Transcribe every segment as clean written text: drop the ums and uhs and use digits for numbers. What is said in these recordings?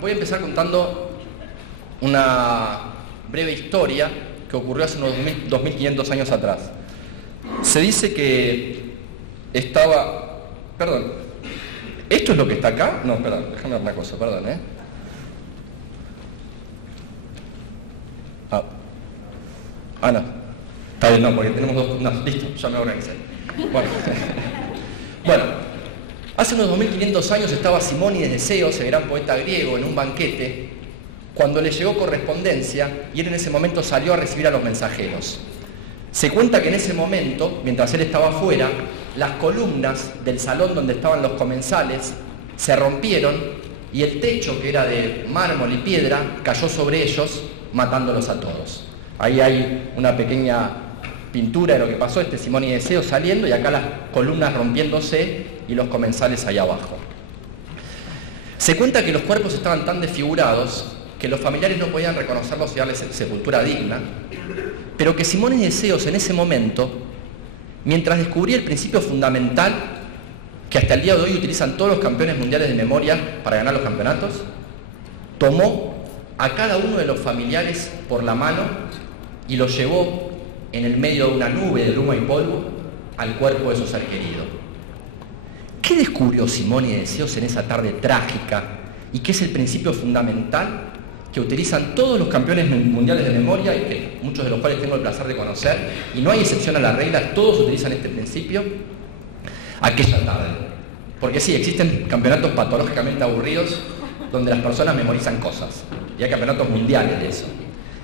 voy a empezar contando una breve historia que ocurrió hace unos 2500 años atrás. Se dice que estaba... Perdón, ¿esto es lo que está acá? No, perdón, déjame ver una cosa, perdón, no. Está bien, no, porque tenemos dos... No, listo, ya me organicé. Bueno, hace unos 2500 años estaba Simónides de Ceos, el gran poeta griego, en un banquete, cuando le llegó correspondencia y él en ese momento salió a recibir a los mensajeros. Se cuenta que en ese momento, mientras él estaba afuera, las columnas del salón donde estaban los comensales se rompieron y el techo, que era de mármol y piedra, cayó sobre ellos, matándolos a todos. Ahí hay una pequeña pintura de lo que pasó, Simónides de Ceos saliendo y acá las columnas rompiéndose y los comensales allá abajo. Se cuenta que los cuerpos estaban tan desfigurados que los familiares no podían reconocerlos y darles sepultura digna, pero que Simónides de Ceos en ese momento, mientras descubría el principio fundamental que hasta el día de hoy utilizan todos los campeones mundiales de memoria para ganar los campeonatos, tomó a cada uno de los familiares por la mano y los llevó en el medio de una nube de bruma y polvo al cuerpo de su ser querido. ¿Qué descubrió Simónides de Ceos en esa tarde trágica y qué es el principio fundamental que utilizan todos los campeones mundiales de memoria y que muchos de los cuales tengo el placer de conocer, y no hay excepción a la regla, todos utilizan este principio aquella tarde? Porque sí, existen campeonatos patológicamente aburridos donde las personas memorizan cosas, y hay campeonatos mundiales de eso.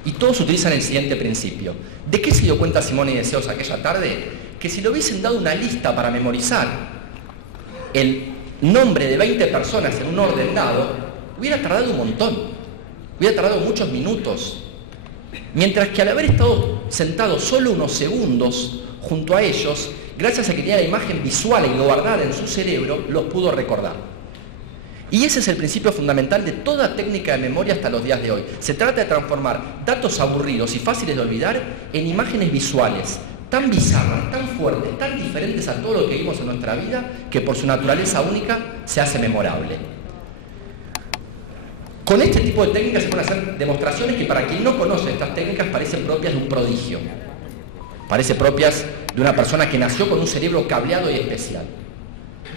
Y todos utilizan el siguiente principio. ¿De qué se dio cuenta Simónides de Ceos aquella tarde? Que si le hubiesen dado una lista para memorizar el nombre de 20 personas en un orden dado, hubiera tardado un montón. Hubiera tardado muchos minutos, mientras que al haber estado sentado solo unos segundos junto a ellos, gracias a que tenía la imagen visual y guardada en su cerebro, los pudo recordar. Y ese es el principio fundamental de toda técnica de memoria hasta los días de hoy. Se trata de transformar datos aburridos y fáciles de olvidar en imágenes visuales, tan bizarras, tan fuertes, tan diferentes a todo lo que vimos en nuestra vida, que por su naturaleza única se hace memorable. Con este tipo de técnicas se pueden hacer demostraciones que para quien no conoce estas técnicas parecen propias de un prodigio. Parecen propias de una persona que nació con un cerebro cableado y especial.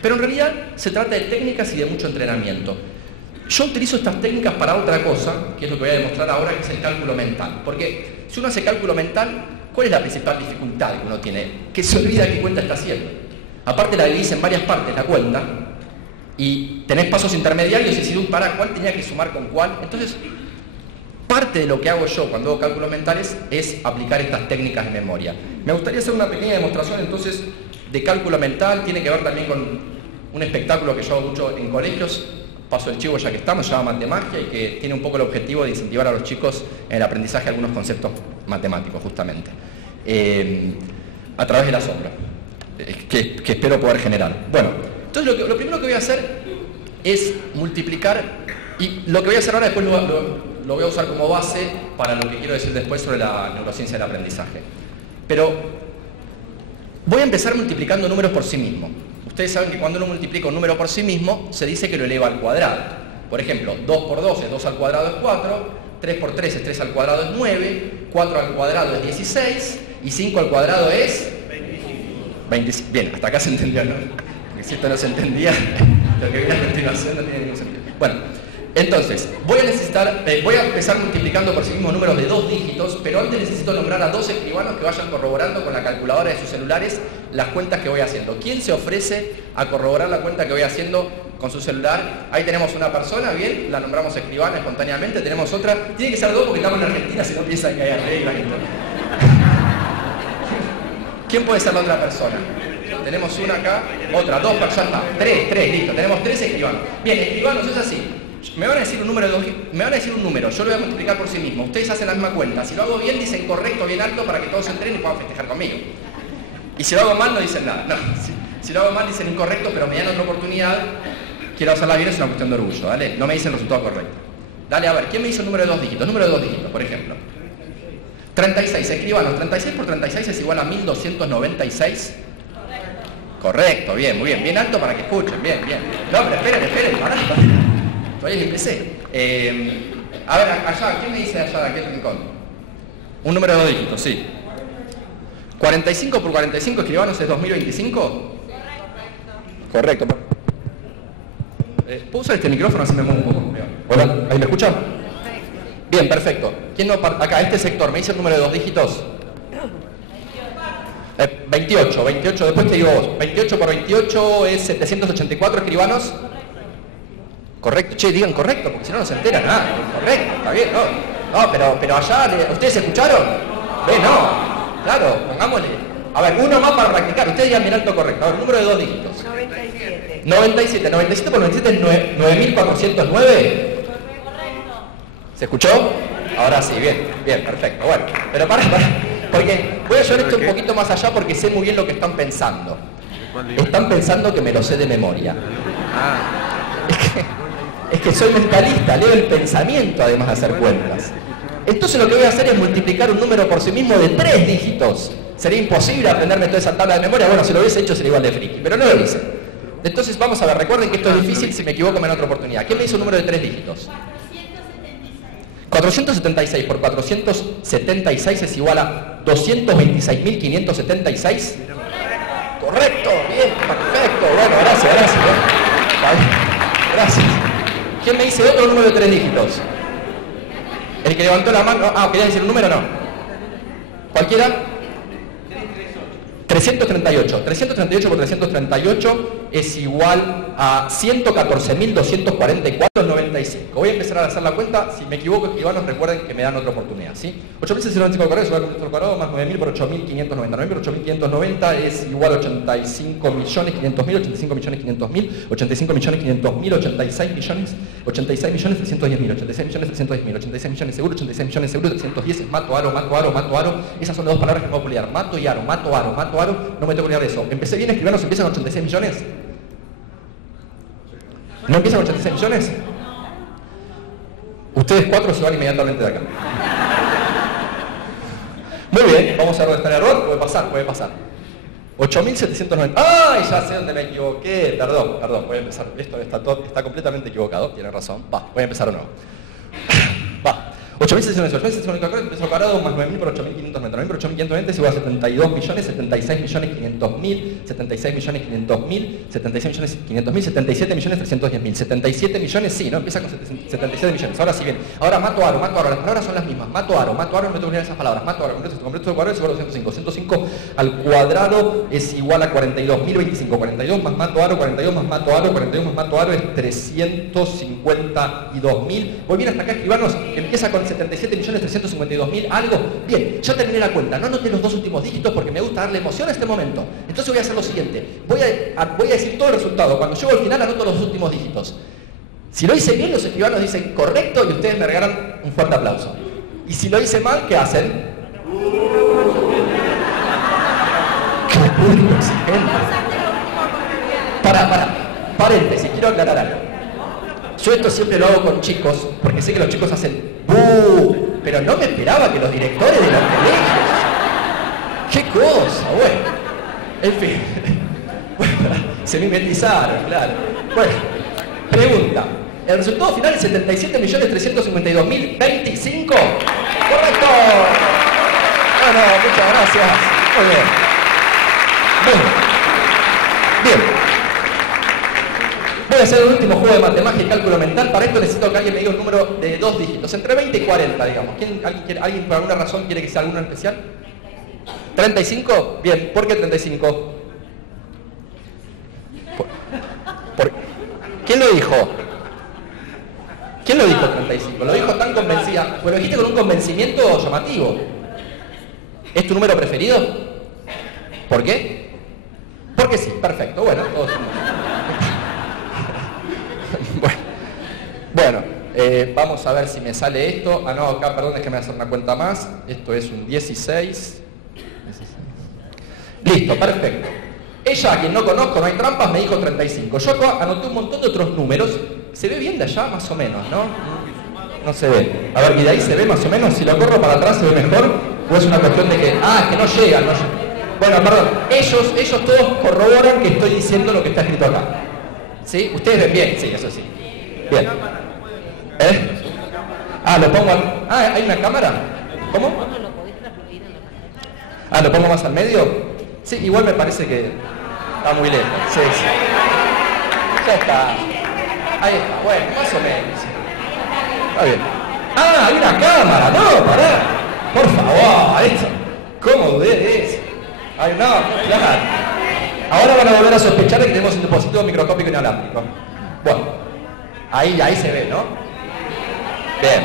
Pero en realidad se trata de técnicas y de mucho entrenamiento. Yo utilizo estas técnicas para otra cosa, que es lo que voy a demostrar ahora, que es el cálculo mental. Porque si uno hace cálculo mental, ¿cuál es la principal dificultad que uno tiene? Que se olvida qué cuenta está haciendo. Aparte la dividís en varias partes la cuenta, y tenés pasos intermediarios y decís, para, ¿cuál tenía que sumar con cuál? Entonces, parte de lo que hago yo cuando hago cálculos mentales es aplicar estas técnicas de memoria. Me gustaría hacer una pequeña demostración entonces de cálculo mental. Tiene que ver también con un espectáculo que yo hago mucho en colegios, paso el chivo ya que estamos, se llama Matemagia, y que tiene un poco el objetivo de incentivar a los chicos en el aprendizaje de algunos conceptos matemáticos, justamente, a través del asombro, que espero poder generar. Bueno, entonces lo primero que voy a hacer es multiplicar, y lo que voy a hacer ahora después lo voy a usar como base para lo que quiero decir después sobre la neurociencia del aprendizaje. Pero voy a empezar multiplicando números por sí mismo. Ustedes saben que cuando uno multiplica un número por sí mismo, se dice que lo eleva al cuadrado. Por ejemplo, 2 por 2 es 2 al cuadrado es 4, 3 por 3 es 3 al cuadrado es 9, 4 al cuadrado es 16, y 5 al cuadrado es 25. Bien, hasta acá se entendió, ¿no? Si esto no se entendía, lo que viene a continuación no tiene ningún sentido. Bueno, entonces, voy a empezar multiplicando por sí mismo números de 2 dígitos, pero antes necesito nombrar a 2 escribanos que vayan corroborando con la calculadora de sus celulares las cuentas que voy haciendo. ¿Quién se ofrece a corroborar la cuenta que voy haciendo con su celular? Ahí tenemos una persona, bien, la nombramos escribana espontáneamente. Tenemos otra, tiene que ser 2 porque estamos en Argentina, si no piensan que hay reglas. ¿Quién puede ser la otra persona? Tenemos una acá, otra, 2, ya está, 3, listo, tenemos 3 escribanos. Bien, escribanos, es así. Me van a decir un número, yo lo voy a multiplicar por sí mismo. Ustedes hacen la misma cuenta. Si lo hago bien, dicen correcto, bien alto, para que todos se entren y puedan festejar conmigo. Y si lo hago mal, no dicen nada. No, si lo hago mal, dicen incorrecto, pero me dan otra oportunidad. Quiero hacerla bien, es una cuestión de orgullo, ¿vale? No me dicen el resultado correcto. Dale, a ver, ¿quién me hizo el número de 2 dígitos? Número de 2 dígitos, por ejemplo. 36, escribanos, 36 por 36 es igual a 1296. Correcto, bien, muy bien, bien alto para que escuchen, bien. No, pero esperen, pará. Todavía ni empecé. A ver, allá, ¿quién me dice allá de aquel rincón? Un número de 2 dígitos, sí. 45 por 45 escribanos es 2025. Correcto. ¿Puedo usar este micrófono así me muevo un poco? Hola, ¿ahí me escuchan? Bien, perfecto. ¿Quién no acá, este sector, me dice el número de 2 dígitos? 28, después te digo vos. 28 por 28 es 784 escribanos. Correcto, che, digan correcto, porque si no, no se entera nada. Correcto, está bien, no, pero allá, ¿ustedes escucharon? No, claro, pongámosle. A ver, uno más para practicar, ustedes digan bien alto correcto. A ver, número de 2 dígitos. 97 por 97 es 9409. ¿Se escuchó? Ahora sí, bien, perfecto. Bueno, pero para, porque voy a llevar esto un poquito más allá porque sé muy bien lo que están pensando. Están pensando que me lo sé de memoria. Es que soy mentalista, leo el pensamiento además de hacer cuentas. Entonces lo que voy a hacer es multiplicar un número por sí mismo de 3 dígitos. Sería imposible aprenderme toda esa tabla de memoria. Bueno, si lo hubiese hecho sería igual de friki, pero no lo hice. Entonces vamos a ver, recuerden que esto es difícil, si me equivoco me dan otra oportunidad. ¿Quién me hizo un número de 3 dígitos? 476 por 476 es igual a 226.576. Correcto, bien, perfecto. Bueno, gracias. Gracias. ¿Quién me dice otro número de 3 dígitos? El que levantó la mano. ¿Quería decir un número? No. ¿Cualquiera? 338. 338 por 338 es igual a 114.244,95. Voy a empezar a hacer la cuenta. Si me equivoco, escribanos, recuerden que me dan otra oportunidad, ¿sí? 8.695 al cuadrado es igual a cuadrado más 9.000 por 8.590. 9.000 por 8.590 es igual a 85.500.000, 85.500.000, 85.500.000, 86 millones, 86.310.000, 86.310.000, 86 millones seguro, 86 millones seguro, 310 es mato, aro. Esas son las dos palabras que me voy a poliar. Mato y aro, mato, aro. No me tengo que olvidar de eso. ¿Empecé bien, escribanos? ¿Empiezan con 86 millones? ¿No empiezan con 86 millones? Ustedes 4 se van inmediatamente de acá. Muy bien, vamos a ver dónde está el error. Puede pasar. 8.790. ¡Ay! Ya sé dónde me equivoqué. Perdón. Voy a empezar. Esto está completamente equivocado. Tiene razón. Voy a empezar de nuevo. 8.694 empezó cuadrado más 9.000 por 8.590. 9.000 por 8.590 es igual a 72 millones, 76.500.000, 76.500.000, 76.500.000, 77.310.000. 77 millones, sí, ¿no? Empieza con 77 millones. Ahora sí bien. Ahora mato aro. Las palabras son las mismas. Mato aro, no me tengo que olvidar esas palabras. Mato aro, completo de cuadrado es igual a 205. 105 al cuadrado es igual a 42.025. 42 más mato aro, 42 más mato aro, 42 más mato aro es 352.000. Voy bien hasta acá, escribanos, que empieza con 77.352.000 algo. Bien, ya terminé la cuenta. No anoté los 2 últimos dígitos porque me gusta darle emoción a este momento. Entonces voy a hacer lo siguiente. Voy a decir todo el resultado. Cuando llego al final anoto los 2 últimos dígitos. Si lo hice bien, los escribanos dicen correcto y ustedes me regalan un fuerte aplauso. Y si lo hice mal, ¿qué hacen? ¡Qué público exigente! Paréntesis, quiero aclarar algo. Yo esto siempre lo hago con chicos, porque sé que los chicos hacen ¡buh! Pero no me esperaba que los directores de los colegios. ¡Qué cosa! Bueno, en fin. Bueno, se mimetizaron, claro. Bueno, pregunta. El resultado final es 77.352.025. ¡Correcto! Bueno, muchas gracias. Muy bien. Bien. Voy a hacer el último juego de matemática y cálculo mental. Para esto necesito que alguien me diga un número de 2 dígitos, entre 20 y 40, digamos. ¿Alguien por alguna razón quiere que sea alguno en especial? ¿35? Bien, ¿por qué 35? ¿Quién lo dijo? ¿Quién lo dijo 35? Lo dijo tan convencida. Pues lo dijiste con un convencimiento llamativo. ¿Es tu número preferido? ¿Por qué? Porque sí, perfecto. Bueno, todos. Bueno, vamos a ver si me sale esto. No, acá, perdón, es que me voy a hacer una cuenta más. Esto es un 16. Listo, perfecto. Ella, a quien no conozco, no hay trampas, me dijo 35. Yo acá anoté un montón de otros números. ¿Se ve bien de allá? Más o menos, ¿no? No se ve. A ver, ¿y de ahí se ve más o menos? Si lo corro para atrás, ¿se ve mejor? ¿O es una cuestión de que, que no llegan? Bueno, perdón. Ellos todos corroboran que estoy diciendo lo que está escrito acá. ¿Sí? ¿Ustedes ven bien? Sí, eso sí. Bien. Ah, lo pongo Ah, ¿hay una cámara? ¿Cómo? Ah, ¿lo pongo más al medio? Sí, igual me parece que está muy lejos. Sí, sí. Ya está. Ahí está, bueno, más o menos. Está bien. Ah, hay una cámara, no, pará. Por favor, esto. ¿Cómo dudé de eso? Ay, no, claro. Ahora van a volver a sospechar de que tenemos un dispositivo microscópico inalámbrico. Bueno, ahí se ve, ¿no? Bien.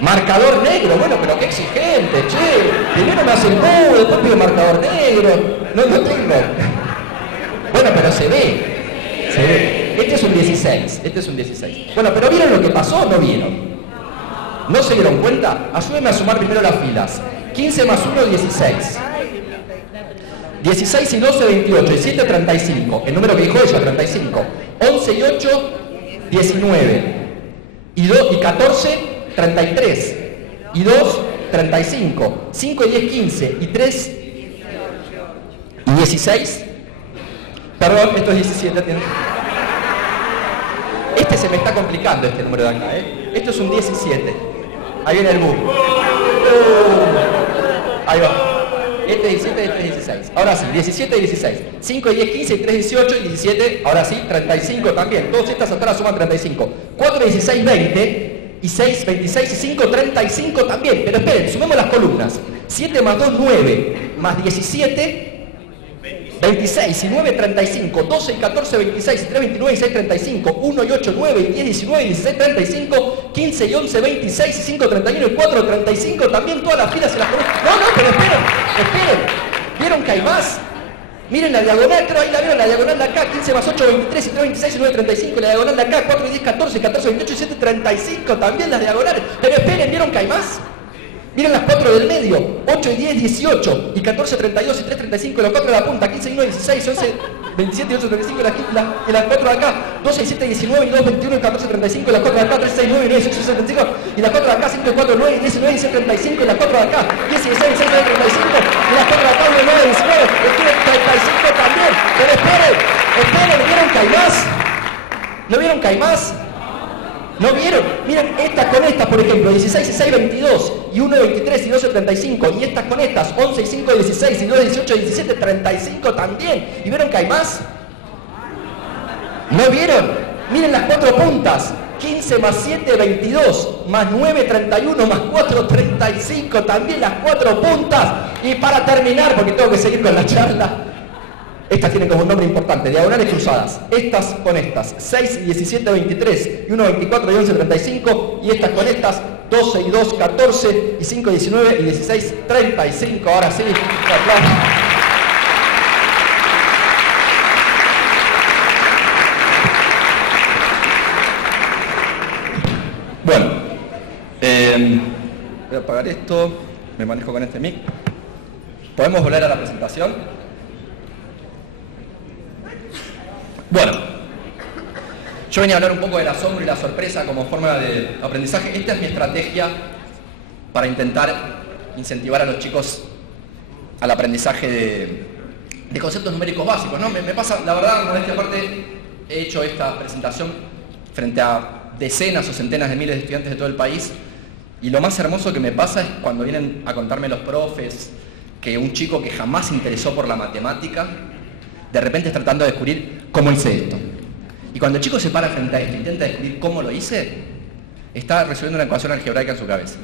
Marcador negro, bueno, pero qué exigente, che. Primero me hacen después pido marcador negro. No tengo. Bueno, pero se ve. Se ve. Este es un 16. Bueno, pero ¿vieron lo que pasó o no vieron? ¿No se dieron cuenta? Ayúdenme a sumar primero las filas. 15 más 1, 16. 16 y 12, 28. Y 7, 35. El número que dijo ella, 35. 11 y 8, 19. Y 14, 33. Y 2, 35. 5 y 10, 15. Y 3 y 16. Perdón, esto es 17. Este se me está complicando, este número de acá, ¿eh? Esto es un 17. Ahí viene el boom. Ahí va. Este es 17 y este es 16. Ahora sí, 17 y 16. 5 y 10, 15 y 3, 18 y 17. Ahora sí, 35 también. Todas estas atrás suman 35. 4, 16, 20. Y 6, 26 y 5, 35 también. Pero esperen, sumemos las columnas. 7 más 2, 9. Más 17, 26 y 9, 35. 12 y 14, 26 y 3, 29 y 6, 35. 1 y 8, 9 y 10, 19 y 16, 35. 15 y 11, 26 y 5, 31 y 4, 35. También todas las filas se las conocen. No, pero esperen. ¿Vieron que hay más? Miren la diagonal, creo ahí la vieron, la diagonal de acá. 15 más 8, 23 y 3, 26 y 9, 35. La diagonal de acá, 4 y 10, 14, 14, 28 y 7, 35. También las diagonales. Pero esperen, ¿vieron que hay más? Miren las 4 del medio, 8 y 10, 18, y 14, 32, y 3, 35, y las 4 de la punta, 15 y 9, 16, 11, 27, y 8, 35, y las 4 de acá, 12, y 7, 19, y 2, 21, y 14, 35, y las 4 de acá, 3, 6, 9, 9, 18, 35, y las 4 de acá, 5, 4, 9, 19, y 6, 35, y las 4 de acá, 10, 16, 6, 9, 35, y las 4 de acá, 1, 9, 19, y 35 también. Pero esperen, ¿vieron que hay más? ¿No vieron que hay más? ¿No vieron? Miren, estas con estas, por ejemplo, 16 y 6, 22, y 1 y 23, y 12, 35, y estas con estas, 11 y 5, 16, y 2, 18, y 17, 35 también. ¿Y vieron que hay más? ¿No vieron? Miren las 4 puntas, 15 más 7, 22, más 9, 31, más 4, 35, también las 4 puntas. Y para terminar, porque tengo que seguir con la charla, estas tienen como un nombre importante, diagonales cruzadas. Estas con estas, 6 y 17, 23, y 1, 24, y 11, 35, y estas con estas, 12 y 2, 14, y 5, 19, y 16, 35. Ahora sí, aplausos. Bueno, voy a apagar esto, me manejo con este mic. ¿Podemos volver a la presentación? Bueno, yo venía a hablar un poco del asombro y la sorpresa como forma de aprendizaje. Esta es mi estrategia para intentar incentivar a los chicos al aprendizaje de conceptos numéricos básicos, ¿no? Me pasa, la verdad, modestia aparte, he hecho esta presentación frente a decenas o centenas de miles de estudiantes de todo el país, y lo más hermoso que me pasa es cuando vienen a contarme los profes que un chico que jamás se interesó por la matemática de repente está tratando de descubrir cómo hice esto. Y cuando el chico se para frente a esto e intenta descubrir cómo lo hice, está resolviendo una ecuación algebraica en su cabeza.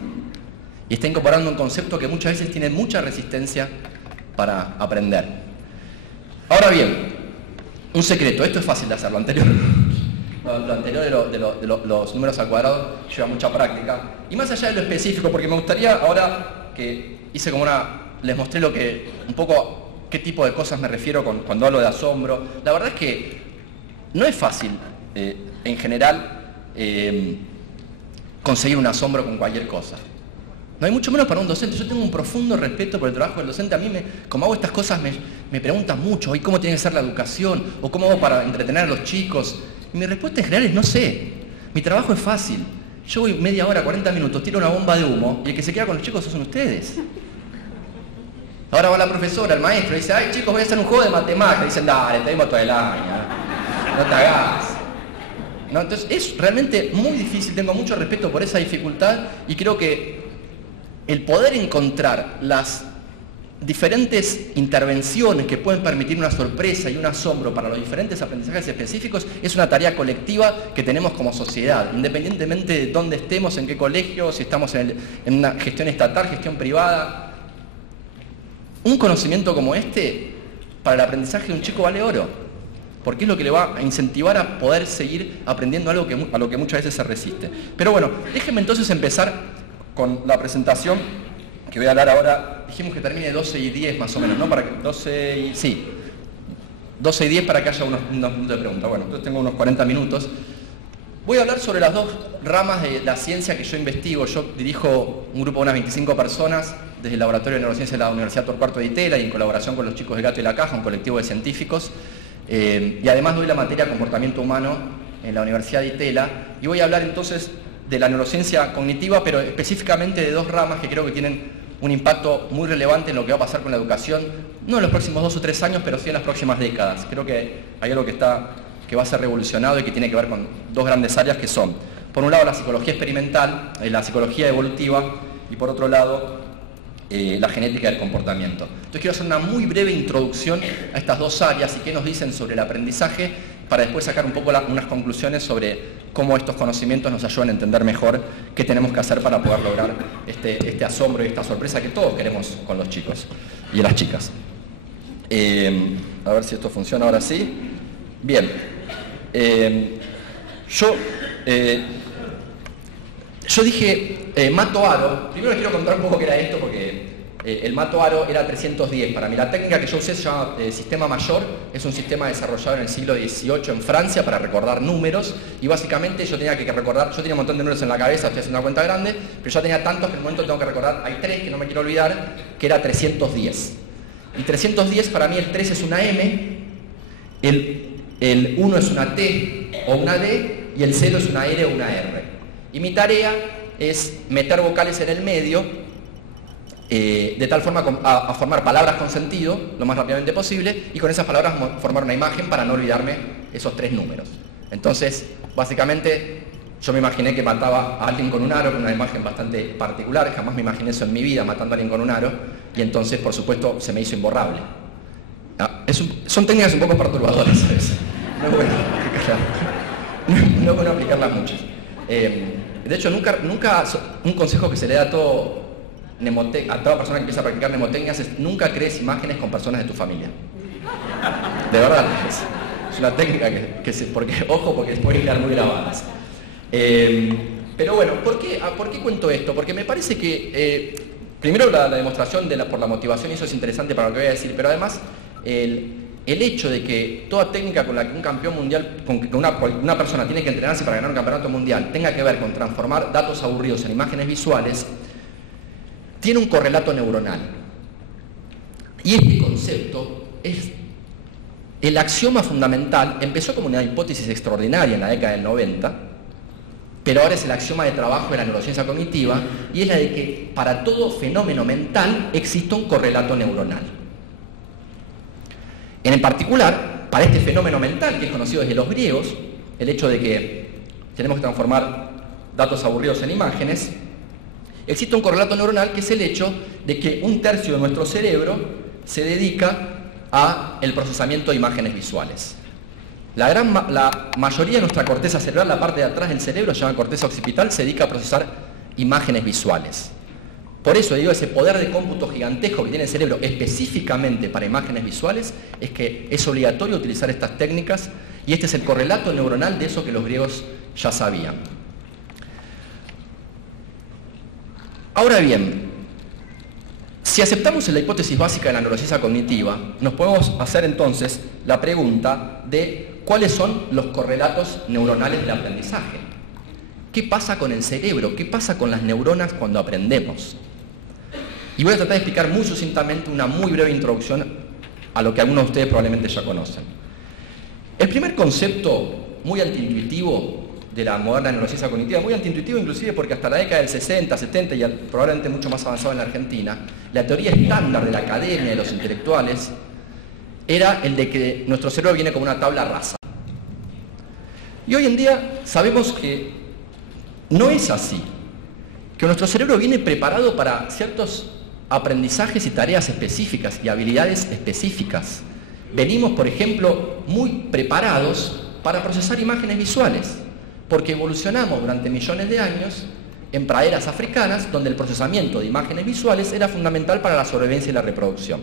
Y está incorporando un concepto que muchas veces tiene mucha resistencia para aprender. Ahora bien, un secreto, esto es fácil de hacer, lo anterior de los números al cuadrado lleva mucha práctica. Y más allá de lo específico, porque me gustaría, ahora que hice como les mostré lo que, un poco, qué tipo de cosas me refiero cuando hablo de asombro. La verdad es que no es fácil, en general, conseguir un asombro con cualquier cosa. No hay mucho menos para un docente. Yo tengo un profundo respeto por el trabajo del docente. A mí, como hago estas cosas, me preguntan mucho, ¿y cómo tiene que ser la educación? ¿O cómo hago para entretener a los chicos? Y mi respuesta en general es, no sé. Mi trabajo es fácil. Yo voy media hora, 40 minutos, tiro una bomba de humo, y el que se queda con los chicos son ustedes. Ahora va la profesora, el maestro, y dice, ay chicos, voy a hacer un juego de matemáticas. Dicen, dale, te dimos todo el año. No te hagas. ¿no? Entonces es realmente muy difícil, tengo mucho respeto por esa dificultad y creo que el poder encontrar las diferentes intervenciones que pueden permitir una sorpresa y un asombro para los diferentes aprendizajes específicos es una tarea colectiva que tenemos como sociedad, independientemente de dónde estemos, en qué colegio, si estamos en una gestión estatal, gestión privada. Un conocimiento como este para el aprendizaje de un chico vale oro, porque es lo que le va a incentivar a poder seguir aprendiendo algo a lo que muchas veces se resiste. Pero bueno, déjenme entonces empezar con la presentación que voy a hablar ahora. Dijimos que termine 12 y 10 más o menos, ¿no? 12 y 10 para que haya unos minutos de pregunta. Bueno, entonces tengo unos 40 minutos. Voy a hablar sobre las dos ramas de la ciencia que yo investigo. Yo dirijo un grupo de unas 25 personas desde el Laboratorio de Neurociencia de la Universidad Torcuato de Itela y en colaboración con los chicos de Gato y la Caja, un colectivo de científicos. Y además doy la materia comportamiento humano en la Universidad de Itela. Y voy a hablar entonces de la neurociencia cognitiva, pero específicamente de dos ramas que creo que tienen un impacto muy relevante en lo que va a pasar con la educación, no en los próximos 2 o 3 años, pero sí en las próximas décadas. Creo que hay algo que va a ser revolucionado y que tiene que ver con dos grandes áreas que son, por un lado, la psicología experimental, la psicología evolutiva, y por otro lado, la genética del comportamiento. Entonces quiero hacer una muy breve introducción a estas dos áreas y qué nos dicen sobre el aprendizaje, para después sacar un poco unas conclusiones sobre cómo estos conocimientos nos ayudan a entender mejor qué tenemos que hacer para poder lograr este asombro y esta sorpresa que todos queremos con los chicos y las chicas. A ver si esto funciona ahora sí. Bien. Yo dije mato aro. Primero les quiero contar un poco qué era esto, porque el mato aro era 310 para mí. La técnica que yo usé se llama sistema mayor, es un sistema desarrollado en el siglo XVIII en Francia para recordar números, y básicamente yo tenía que recordar, yo tenía un montón de números en la cabeza, estoy haciendo una cuenta grande, pero yo tenía tantos que en el momento tengo que recordar, hay 3 que no me quiero olvidar, que era 310. Y 310 para mí el 3 es una M, el 1 es una T o una D, y el 0 es una R o una R. Y mi tarea es meter vocales en el medio, de tal forma a formar palabras con sentido lo más rápidamente posible, y con esas palabras formar una imagen para no olvidarme esos 3 números. Entonces, básicamente, yo me imaginé que mataba a alguien con un aro, con una imagen bastante particular, jamás me imaginé eso en mi vida, matando a alguien con un aro, y entonces, por supuesto, se me hizo imborrable. Son técnicas un poco perturbadoras a veces. No es bueno aplicarlas mucho. De hecho, nunca un consejo que se le da a toda persona que empieza a practicar mnemotecnias es: nunca crees imágenes con personas de tu familia. De verdad, es una técnica porque después quedan muy grabadas. Pero bueno, ¿por qué cuento esto? Porque me parece que, primero la demostración por la motivación, y eso es interesante para lo que voy a decir, pero además el hecho de que toda técnica con la que un campeón mundial, con que una persona tiene que entrenarse para ganar un campeonato mundial, tenga que ver con transformar datos aburridos en imágenes visuales, tiene un correlato neuronal. Y este concepto es el axioma fundamental. Empezó como una hipótesis extraordinaria en la década del 90, pero ahora es el axioma de trabajo de la neurociencia cognitiva, y es la de que para todo fenómeno mental existe un correlato neuronal. En particular, para este fenómeno mental, que es conocido desde los griegos, el hecho de que tenemos que transformar datos aburridos en imágenes, existe un correlato neuronal, que es el hecho de que 1/3 de nuestro cerebro se dedica al procesamiento de imágenes visuales. La mayoría de nuestra corteza cerebral, la parte de atrás del cerebro, se llama corteza occipital, se dedica a procesar imágenes visuales. Por eso digo, ese poder de cómputo gigantesco que tiene el cerebro específicamente para imágenes visuales, es que es obligatorio utilizar estas técnicas, y este es el correlato neuronal de eso que los griegos ya sabían. Ahora bien, si aceptamos la hipótesis básica de la neurociencia cognitiva, nos podemos hacer entonces la pregunta de cuáles son los correlatos neuronales del aprendizaje. ¿Qué pasa con el cerebro? ¿Qué pasa con las neuronas cuando aprendemos? Y voy a tratar de explicar muy sucintamente una muy breve introducción a lo que algunos de ustedes probablemente ya conocen. El primer concepto muy antiintuitivo de la moderna neurociencia cognitiva, muy antiintuitivo inclusive porque hasta la década del 60, 70 y probablemente mucho más avanzado en la Argentina, la teoría estándar de la academia, de los intelectuales, era el de que nuestro cerebro viene como una tabla rasa. Y hoy en día sabemos que no es así, que nuestro cerebro viene preparado para ciertos aprendizajes y tareas específicas y habilidades específicas. Venimos, por ejemplo, muy preparados para procesar imágenes visuales, porque evolucionamos durante millones de años en praderas africanas donde el procesamiento de imágenes visuales era fundamental para la sobrevivencia y la reproducción.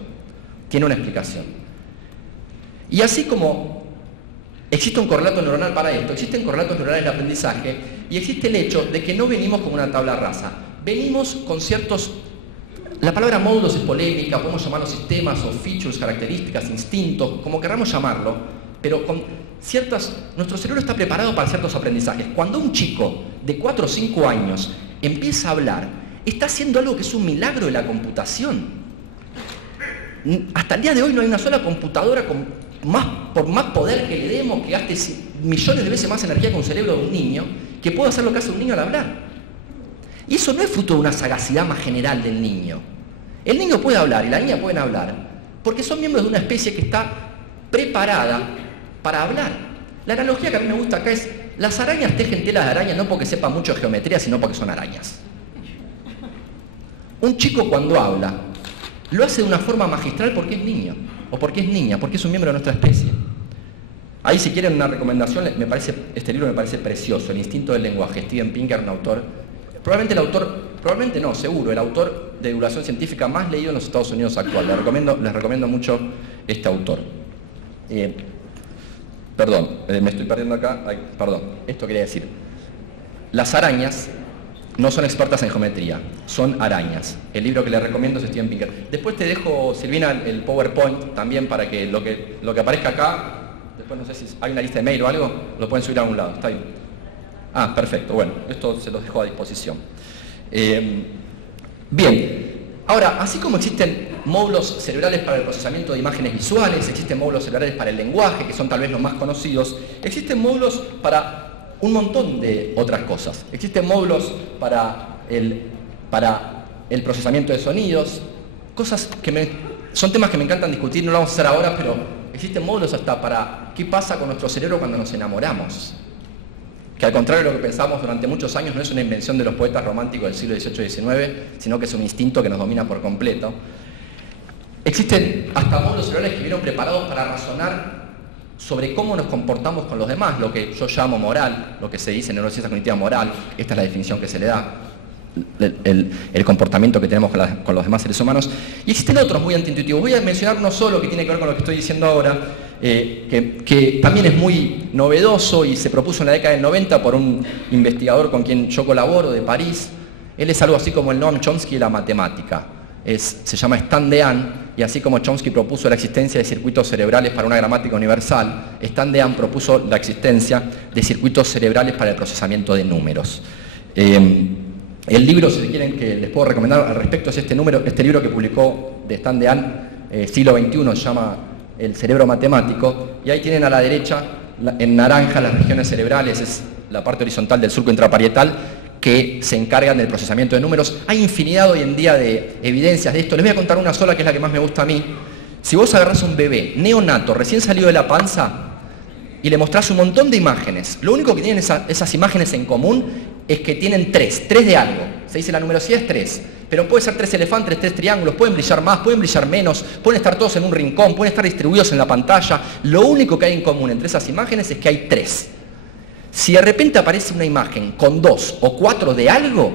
Tiene una explicación. Y así como existe un correlato neuronal para esto, existen correlatos neuronales de aprendizaje y existe el hecho de que no venimos con una tabla rasa, venimos con ciertos... La palabra módulos es polémica, podemos llamarlos sistemas o features, características, instintos, como queramos llamarlo, pero con ciertas... Nuestro cerebro está preparado para ciertos aprendizajes. Cuando un chico de 4 o 5 años empieza a hablar, está haciendo algo que es un milagro de la computación. Hasta el día de hoy no hay una sola computadora por más poder que le demos, que gaste millones de veces más energía que un cerebro de un niño, que pueda hacer lo que hace un niño al hablar. Y eso no es fruto de una sagacidad más general del niño. El niño puede hablar y la niña pueden hablar porque son miembros de una especie que está preparada para hablar. La analogía que a mí me gusta acá es: las arañas tejen telas de araña no porque sepan mucho de geometría, sino porque son arañas. Un chico cuando habla lo hace de una forma magistral porque es niño, o porque es niña, porque es un miembro de nuestra especie. Ahí, si quieren una recomendación, este libro me parece precioso, El instinto del lenguaje, Steven Pinker, un autor, seguro, el autor de divulgación científica más leído en los Estados Unidos actual. Les recomiendo mucho este autor. Me estoy perdiendo acá. Esto quería decir. Las arañas no son expertas en geometría, son arañas. El libro que les recomiendo es Steven Pinker. Después te dejo, Silvina, el PowerPoint también para que lo que aparezca acá, después no sé si hay una lista de mail o algo, lo pueden subir a un lado. ¿Está bien? Ah, perfecto. Bueno, esto se los dejo a disposición. Bien. Ahora, así como existen módulos cerebrales para el procesamiento de imágenes visuales, existen módulos cerebrales para el lenguaje, que son tal vez los más conocidos, existen módulos para un montón de otras cosas. Existen módulos para el procesamiento de sonidos, son temas que me encantan discutir, no lo vamos a hacer ahora, pero existen módulos hasta para qué pasa con nuestro cerebro cuando nos enamoramos. Que al contrario de lo que pensamos durante muchos años, no es una invención de los poetas románticos del siglo XVIII y XIX, sino que es un instinto que nos domina por completo. Existen hasta módulos cerebrales que vinieron preparados para razonar sobre cómo nos comportamos con los demás, lo que yo llamo moral, lo que se dice en neurociencia cognitiva moral. Esta es la definición que se le da, el comportamiento que tenemos con los demás seres humanos. Y existen otros muy antiintuitivos. Voy a mencionar uno solo que tiene que ver con lo que estoy diciendo ahora, que también es muy novedoso y se propuso en la década del 90 por un investigador con quien yo colaboro de París. Él es algo así como el Noam Chomsky de la matemática. Se llama Stan Dean, y así como Chomsky propuso la existencia de circuitos cerebrales para una gramática universal, Stan Dean propuso la existencia de circuitos cerebrales para el procesamiento de números. El libro, si quieren, que les puedo recomendar al respecto es este libro que publicó de Stan Dean, siglo XXI, se llama El cerebro matemático, y ahí tienen a la derecha, en naranja, las regiones cerebrales, es la parte horizontal del surco intraparietal, que se encargan del procesamiento de números. Hay infinidad hoy en día de evidencias de esto. Les voy a contar una sola, que es la que más me gusta a mí. Si vos agarrás un bebé neonato, recién salido de la panza, y le mostrás un montón de imágenes, lo único que tienen esas imágenes en común es que tienen tres de algo. Se dice la numerosidad es 3, pero puede ser 3 elefantes, 3 triángulos, pueden brillar más, pueden brillar menos, pueden estar todos en un rincón, pueden estar distribuidos en la pantalla. Lo único que hay en común entre esas imágenes es que hay 3. Si de repente aparece una imagen con 2 o 4 de algo,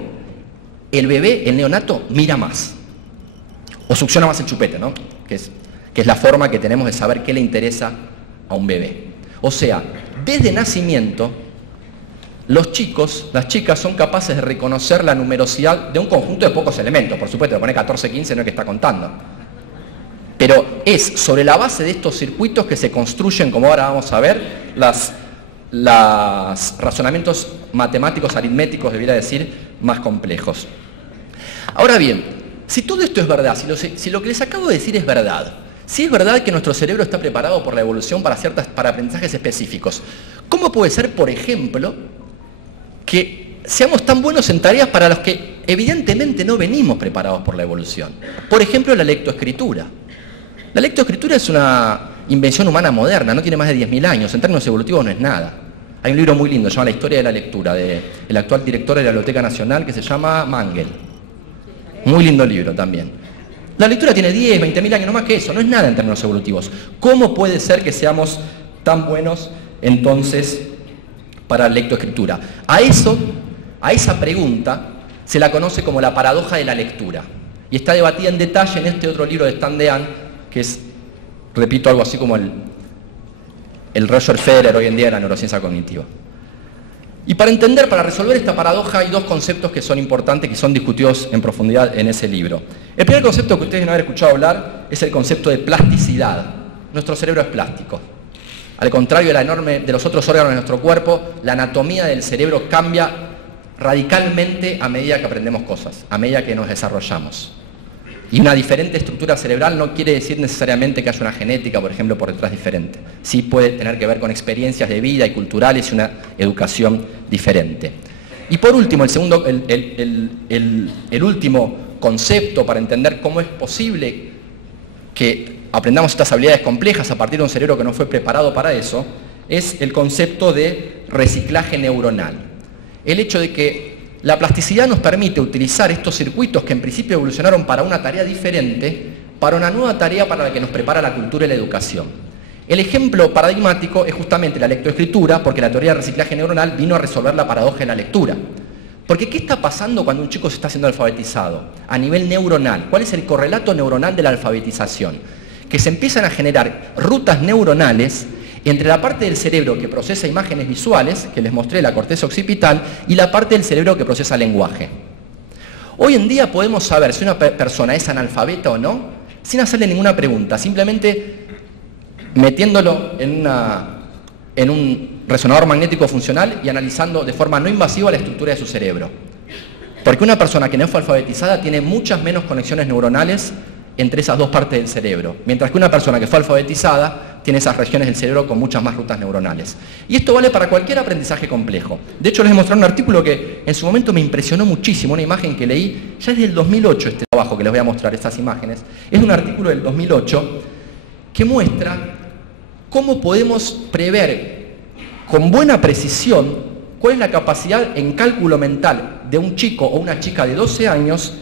el bebé, el neonato, mira más. O succiona más el chupete, ¿no? Que es la forma que tenemos de saber qué le interesa a un bebé. O sea, desde nacimiento, los chicos, las chicas son capaces de reconocer la numerosidad de un conjunto de pocos elementos. Por supuesto, le pone 14, 15, no es que está contando. Pero es sobre la base de estos circuitos que se construyen, como ahora vamos a ver, los razonamientos matemáticos, aritméticos, debiera decir, más complejos. Ahora bien, si todo esto es verdad, si lo que les acabo de decir es verdad, si es verdad que nuestro cerebro está preparado por la evolución para aprendizajes específicos, ¿cómo puede ser, por ejemplo, que seamos tan buenos en tareas para las que evidentemente no venimos preparados por la evolución? Por ejemplo, la lectoescritura. La lectoescritura es una invención humana moderna, no tiene más de 10.000 años, en términos evolutivos no es nada. Hay un libro muy lindo, se llama La historia de la lectura, del actual director de la Biblioteca Nacional, que se llama Mangel. Muy lindo libro también. La lectura tiene 10, 20.000 años, no más que eso, no es nada en términos evolutivos. ¿Cómo puede ser que seamos tan buenos entonces para la lectoescritura? A esa pregunta se la conoce como la paradoja de la lectura. Y está debatida en detalle en este otro libro de Stan Dean, que es, repito, algo así como el Roger Federer hoy en día de la neurociencia cognitiva. Y para resolver esta paradoja hay dos conceptos que son importantes, que son discutidos en profundidad en ese libro. El primer concepto que ustedes no haber escuchado hablar es el concepto de plasticidad. Nuestro cerebro es plástico. Al contrario de los otros órganos de nuestro cuerpo, la anatomía del cerebro cambia radicalmente a medida que aprendemos cosas, a medida que nos desarrollamos. Y una diferente estructura cerebral no quiere decir necesariamente que haya una genética, por ejemplo, por detrás diferente. Sí puede tener que ver con experiencias de vida y culturales y una educación diferente. Y por último, el último concepto para entender cómo es posible que aprendamos estas habilidades complejas a partir de un cerebro que no fue preparado para eso, es el concepto de reciclaje neuronal. El hecho de que la plasticidad nos permite utilizar estos circuitos que en principio evolucionaron para una tarea diferente, para una nueva tarea para la que nos prepara la cultura y la educación. El ejemplo paradigmático es justamente la lectoescritura, porque la teoría del reciclaje neuronal vino a resolver la paradoja de la lectura. Porque ¿qué está pasando cuando un chico se está siendo alfabetizado? A nivel neuronal, ¿cuál es el correlato neuronal de la alfabetización? Que se empiezan a generar rutas neuronales entre la parte del cerebro que procesa imágenes visuales, que les mostré, la corteza occipital, y la parte del cerebro que procesa lenguaje. Hoy en día podemos saber si una persona es analfabeta o no, sin hacerle ninguna pregunta, simplemente metiéndolo en un resonador magnético funcional y analizando de forma no invasiva la estructura de su cerebro. Porque una persona que no fue alfabetizada tiene muchas menos conexiones neuronales entre esas dos partes del cerebro, mientras que una persona que fue alfabetizada tiene esas regiones del cerebro con muchas más rutas neuronales. Y esto vale para cualquier aprendizaje complejo. De hecho, les voy a mostrar un artículo que en su momento me impresionó muchísimo, una imagen que leí, ya es del 2008 este trabajo que les voy a mostrar, estas imágenes, es un artículo del 2008 que muestra cómo podemos prever con buena precisión cuál es la capacidad en cálculo mental de un chico o una chica de 12 años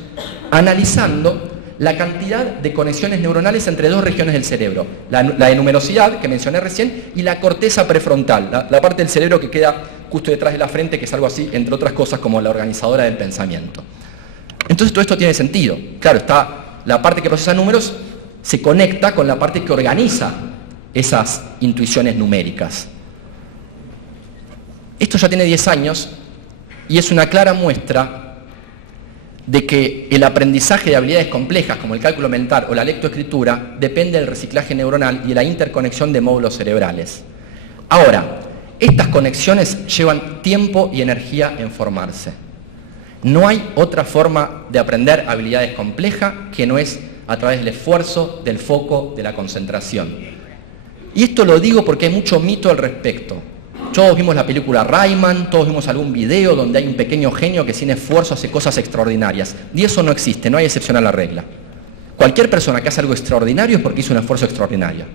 analizando la cantidad de conexiones neuronales entre dos regiones del cerebro, la de numerosidad, que mencioné recién, y la corteza prefrontal, la parte del cerebro que queda justo detrás de la frente, que es algo así, entre otras cosas, como la organizadora del pensamiento. Entonces todo esto tiene sentido. Claro, está la parte que procesa números, se conecta con la parte que organiza esas intuiciones numéricas. Esto ya tiene 10 años y es una clara muestra de que el aprendizaje de habilidades complejas como el cálculo mental o la lectoescritura depende del reciclaje neuronal y de la interconexión de módulos cerebrales. Ahora, estas conexiones llevan tiempo y energía en formarse. No hay otra forma de aprender habilidades complejas que no es a través del esfuerzo, del foco, de la concentración. Y esto lo digo porque hay mucho mito al respecto. Todos vimos la película Rayman, todos vimos algún video donde hay un pequeño genio que sin esfuerzo hace cosas extraordinarias. Y eso no existe, no hay excepción a la regla. Cualquier persona que hace algo extraordinario es porque hizo un esfuerzo extraordinario.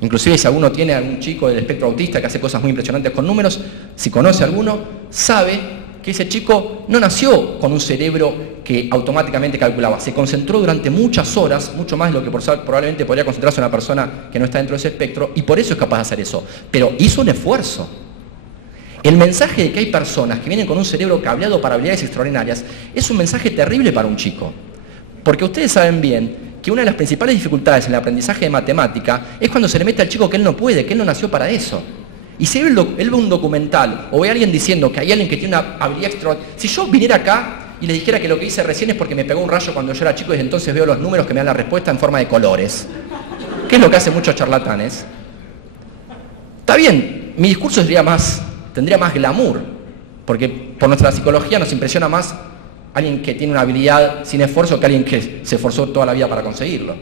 Inclusive si alguno tiene a algún chico del espectro autista que hace cosas muy impresionantes con números, si conoce a alguno, sabe que ese chico no nació con un cerebro que automáticamente calculaba, se concentró durante muchas horas, mucho más de lo que probablemente podría concentrarse una persona que no está dentro de ese espectro, y por eso es capaz de hacer eso. Pero hizo un esfuerzo. El mensaje de que hay personas que vienen con un cerebro cableado para habilidades extraordinarias es un mensaje terrible para un chico. Porque ustedes saben bien que una de las principales dificultades en el aprendizaje de matemática es cuando se le mete al chico que él no puede, que él no nació para eso. Y si él ve un documental o ve a alguien diciendo que hay alguien que tiene una habilidad extraordinaria, si yo viniera acá y les dijera que lo que hice recién es porque me pegó un rayo cuando yo era chico y desde entonces veo los números que me dan la respuesta en forma de colores, que es lo que hacen muchos charlatanes, está bien, mi discurso tendría más glamour, porque por nuestra psicología nos impresiona más alguien que tiene una habilidad sin esfuerzo que alguien que se esforzó toda la vida para conseguirlo.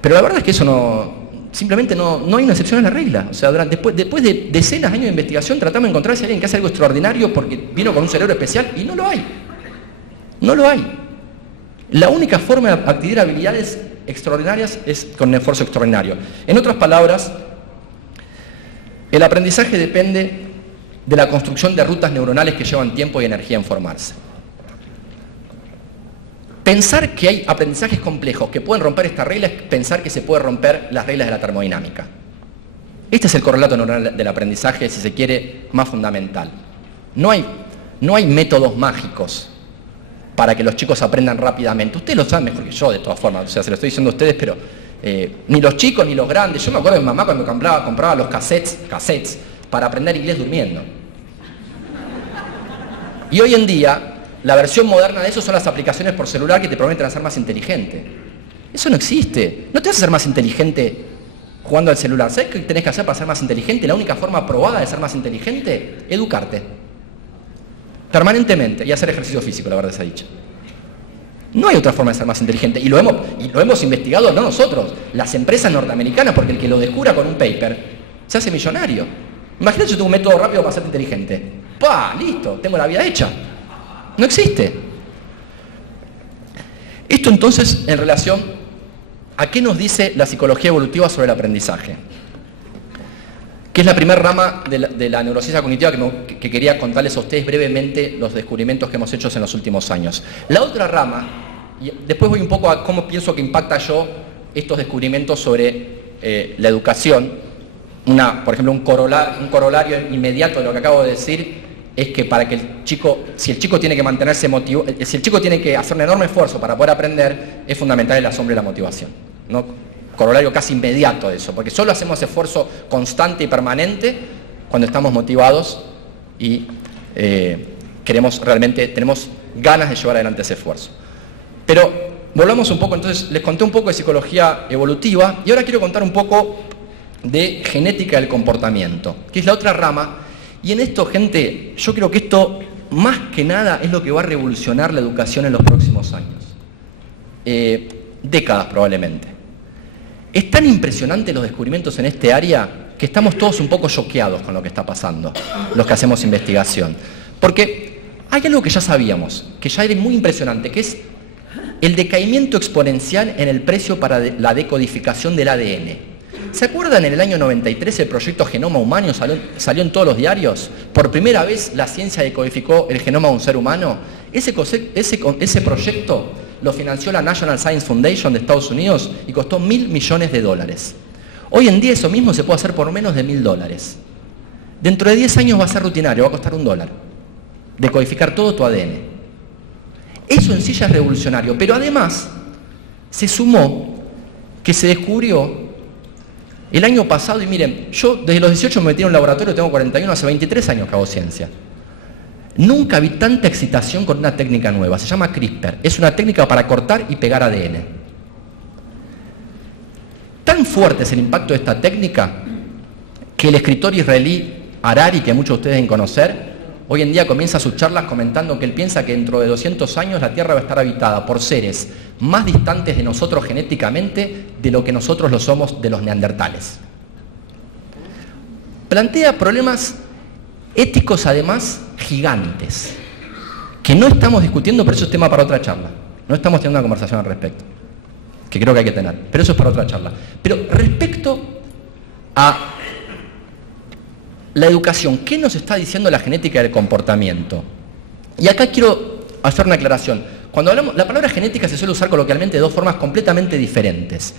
Pero la verdad es que eso simplemente no hay una excepción a la regla. O sea, después de decenas de años de investigación tratamos de encontrar si alguien que hace algo extraordinario porque vino con un cerebro especial y no lo hay. No lo hay. La única forma de adquirir habilidades extraordinarias es con un esfuerzo extraordinario. En otras palabras, El aprendizaje depende de la construcción de rutas neuronales que llevan tiempo y energía en formarse. Pensar que hay aprendizajes complejos que pueden romper esta regla es pensar que se puede romper las reglas de la termodinámica. Este es el correlato neuronal del aprendizaje, si se quiere, más fundamental. No hay métodos mágicos para que los chicos aprendan rápidamente. Ustedes lo saben mejor que yo, de todas formas. O sea, se lo estoy diciendo a ustedes, pero ni los chicos ni los grandes. Yo me acuerdo de mi mamá cuando compraba los cassettes para aprender inglés durmiendo. Y hoy en día, la versión moderna de eso son las aplicaciones por celular que te prometen hacer más inteligente. Eso no existe. No te vas a hacer más inteligente jugando al celular. ¿Sabes qué tenés que hacer para ser más inteligente? La única forma probada de ser más inteligente, educarte. Permanentemente. Y hacer ejercicio físico, la verdad se ha dicho. No hay otra forma de ser más inteligente. Y lo hemos investigado no nosotros, las empresas norteamericanas, porque el que lo descubra con un paper se hace millonario. Imagínate, yo tengo un método rápido para ser inteligente. ¡Pah! Listo, tengo la vida hecha. No existe. Esto entonces en relación a qué nos dice la psicología evolutiva sobre el aprendizaje, que es la primera rama de la neurociencia cognitiva que quería contarles a ustedes brevemente los descubrimientos que hemos hecho en los últimos años. La otra rama, y después voy un poco a cómo pienso que impacta yo estos descubrimientos sobre la educación. Por ejemplo, un corolario inmediato de lo que acabo de decir es que para que el chico, si el chico tiene que mantenerse motivado, si el chico tiene que hacer un enorme esfuerzo para poder aprender, es fundamental el asombro y la motivación, ¿no? Corolario casi inmediato de eso, porque solo hacemos esfuerzo constante y permanente cuando estamos motivados y tenemos ganas de llevar adelante ese esfuerzo. Pero volvamos un poco, entonces les conté un poco de psicología evolutiva y ahora quiero contar un poco de genética del comportamiento, que es la otra rama. Y en esto, gente, yo creo que esto, más que nada, es lo que va a revolucionar la educación en los próximos años. Décadas, probablemente. Es tan impresionante los descubrimientos en este área que estamos todos un poco choqueados con lo que está pasando, los que hacemos investigación. Porque hay algo que ya sabíamos, que ya era muy impresionante, que es el decaimiento exponencial en el precio para la decodificación del ADN. ¿Se acuerdan en el año 93 el proyecto Genoma Humano salió en todos los diarios? Por primera vez la ciencia decodificó el genoma de un ser humano. Ese proyecto lo financió la National Science Foundation de Estados Unidos y costó $1.000 millones. Hoy en día eso mismo se puede hacer por menos de $1.000. Dentro de 10 años va a ser rutinario, va a costar $1. Decodificar todo tu ADN. Eso en sí ya es revolucionario, pero además se sumó que se descubrió el año pasado, y miren, yo desde los 18 me metí en un laboratorio, tengo 41, hace 23 años que hago ciencia. Nunca vi tanta excitación con una técnica nueva, se llama CRISPR. Es una técnica para cortar y pegar ADN. Tan fuerte es el impacto de esta técnica que el escritor israelí Harari, que muchos de ustedes deben conocer, hoy en día comienza sus charlas comentando que él piensa que dentro de 200 años la Tierra va a estar habitada por seres más distantes de nosotros genéticamente de lo que nosotros lo somos de los neandertales. Plantea problemas éticos además gigantes, que no estamos discutiendo, pero eso es tema para otra charla. No estamos teniendo una conversación al respecto, que creo que hay que tener, pero eso es para otra charla. Pero respecto a la educación, ¿qué nos está diciendo la genética del comportamiento? Y acá quiero hacer una aclaración. Cuando hablamos, la palabra genética se suele usar coloquialmente de dos formas completamente diferentes.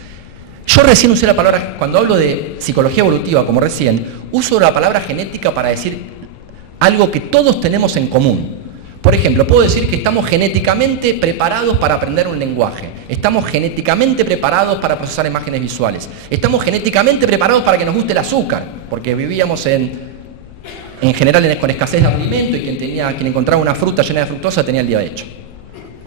Yo recién usé la palabra, cuando hablo de psicología evolutiva, como recién, uso la palabra genética para decir algo que todos tenemos en común. Por ejemplo, puedo decir que estamos genéticamente preparados para aprender un lenguaje. Estamos genéticamente preparados para procesar imágenes visuales. Estamos genéticamente preparados para que nos guste el azúcar, porque vivíamos en general con escasez de alimento y quien encontraba una fruta llena de fructosa tenía el día hecho.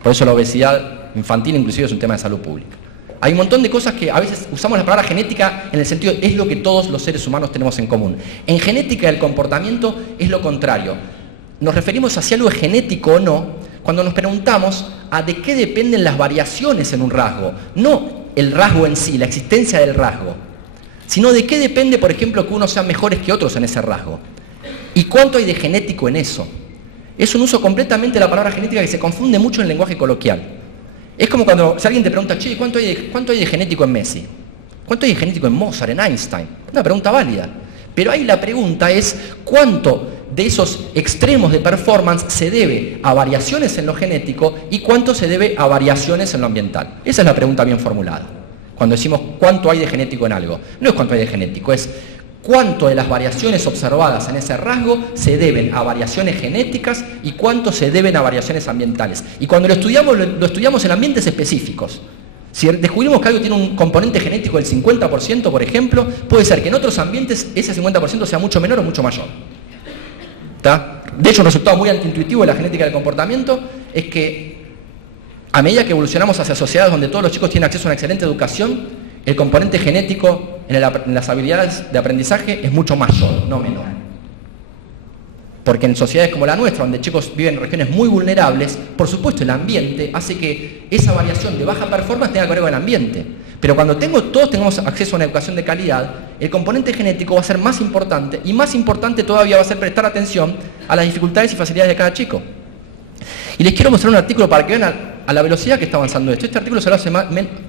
Por eso la obesidad infantil inclusive es un tema de salud pública. Hay un montón de cosas que a veces usamos la palabra genética en el sentido de es lo que todos los seres humanos tenemos en común. En genética del comportamiento es lo contrario. Nos referimos a si algo es genético o no cuando nos preguntamos a de qué dependen las variaciones en un rasgo. No el rasgo en sí, la existencia del rasgo, sino de qué depende, por ejemplo, que unos sean mejores que otros en ese rasgo. ¿Y cuánto hay de genético en eso? Es un uso completamente de la palabra genética que se confunde mucho en el lenguaje coloquial. Es como cuando si alguien te pregunta, che, ¿cuánto hay de genético en Messi? ¿Cuánto hay de genético en Mozart, en Einstein? Una pregunta válida. Pero ahí la pregunta es, ¿cuánto de esos extremos de performance se debe a variaciones en lo genético y cuánto se debe a variaciones en lo ambiental? Esa es la pregunta bien formulada. Cuando decimos cuánto hay de genético en algo, no es cuánto hay de genético, es cuánto de las variaciones observadas en ese rasgo se deben a variaciones genéticas y cuánto se deben a variaciones ambientales. Y cuando lo estudiamos en ambientes específicos. Si descubrimos que algo tiene un componente genético del 50%, por ejemplo, puede ser que en otros ambientes ese 50% sea mucho menor o mucho mayor. ¿Está? De hecho, un resultado muy antiintuitivo de la genética del comportamiento es que a medida que evolucionamos hacia sociedades donde todos los chicos tienen acceso a una excelente educación, el componente genético en las habilidades de aprendizaje es mucho mayor, no menor. Porque en sociedades como la nuestra, donde chicos viven en regiones muy vulnerables, por supuesto el ambiente hace que esa variación de baja performance tenga que ver con el ambiente. Pero cuando todos tengamos acceso a una educación de calidad, el componente genético va a ser más importante, y más importante todavía va a ser prestar atención a las dificultades y facilidades de cada chico. Y les quiero mostrar un artículo para que vean a la velocidad que está avanzando esto. Este artículo se lo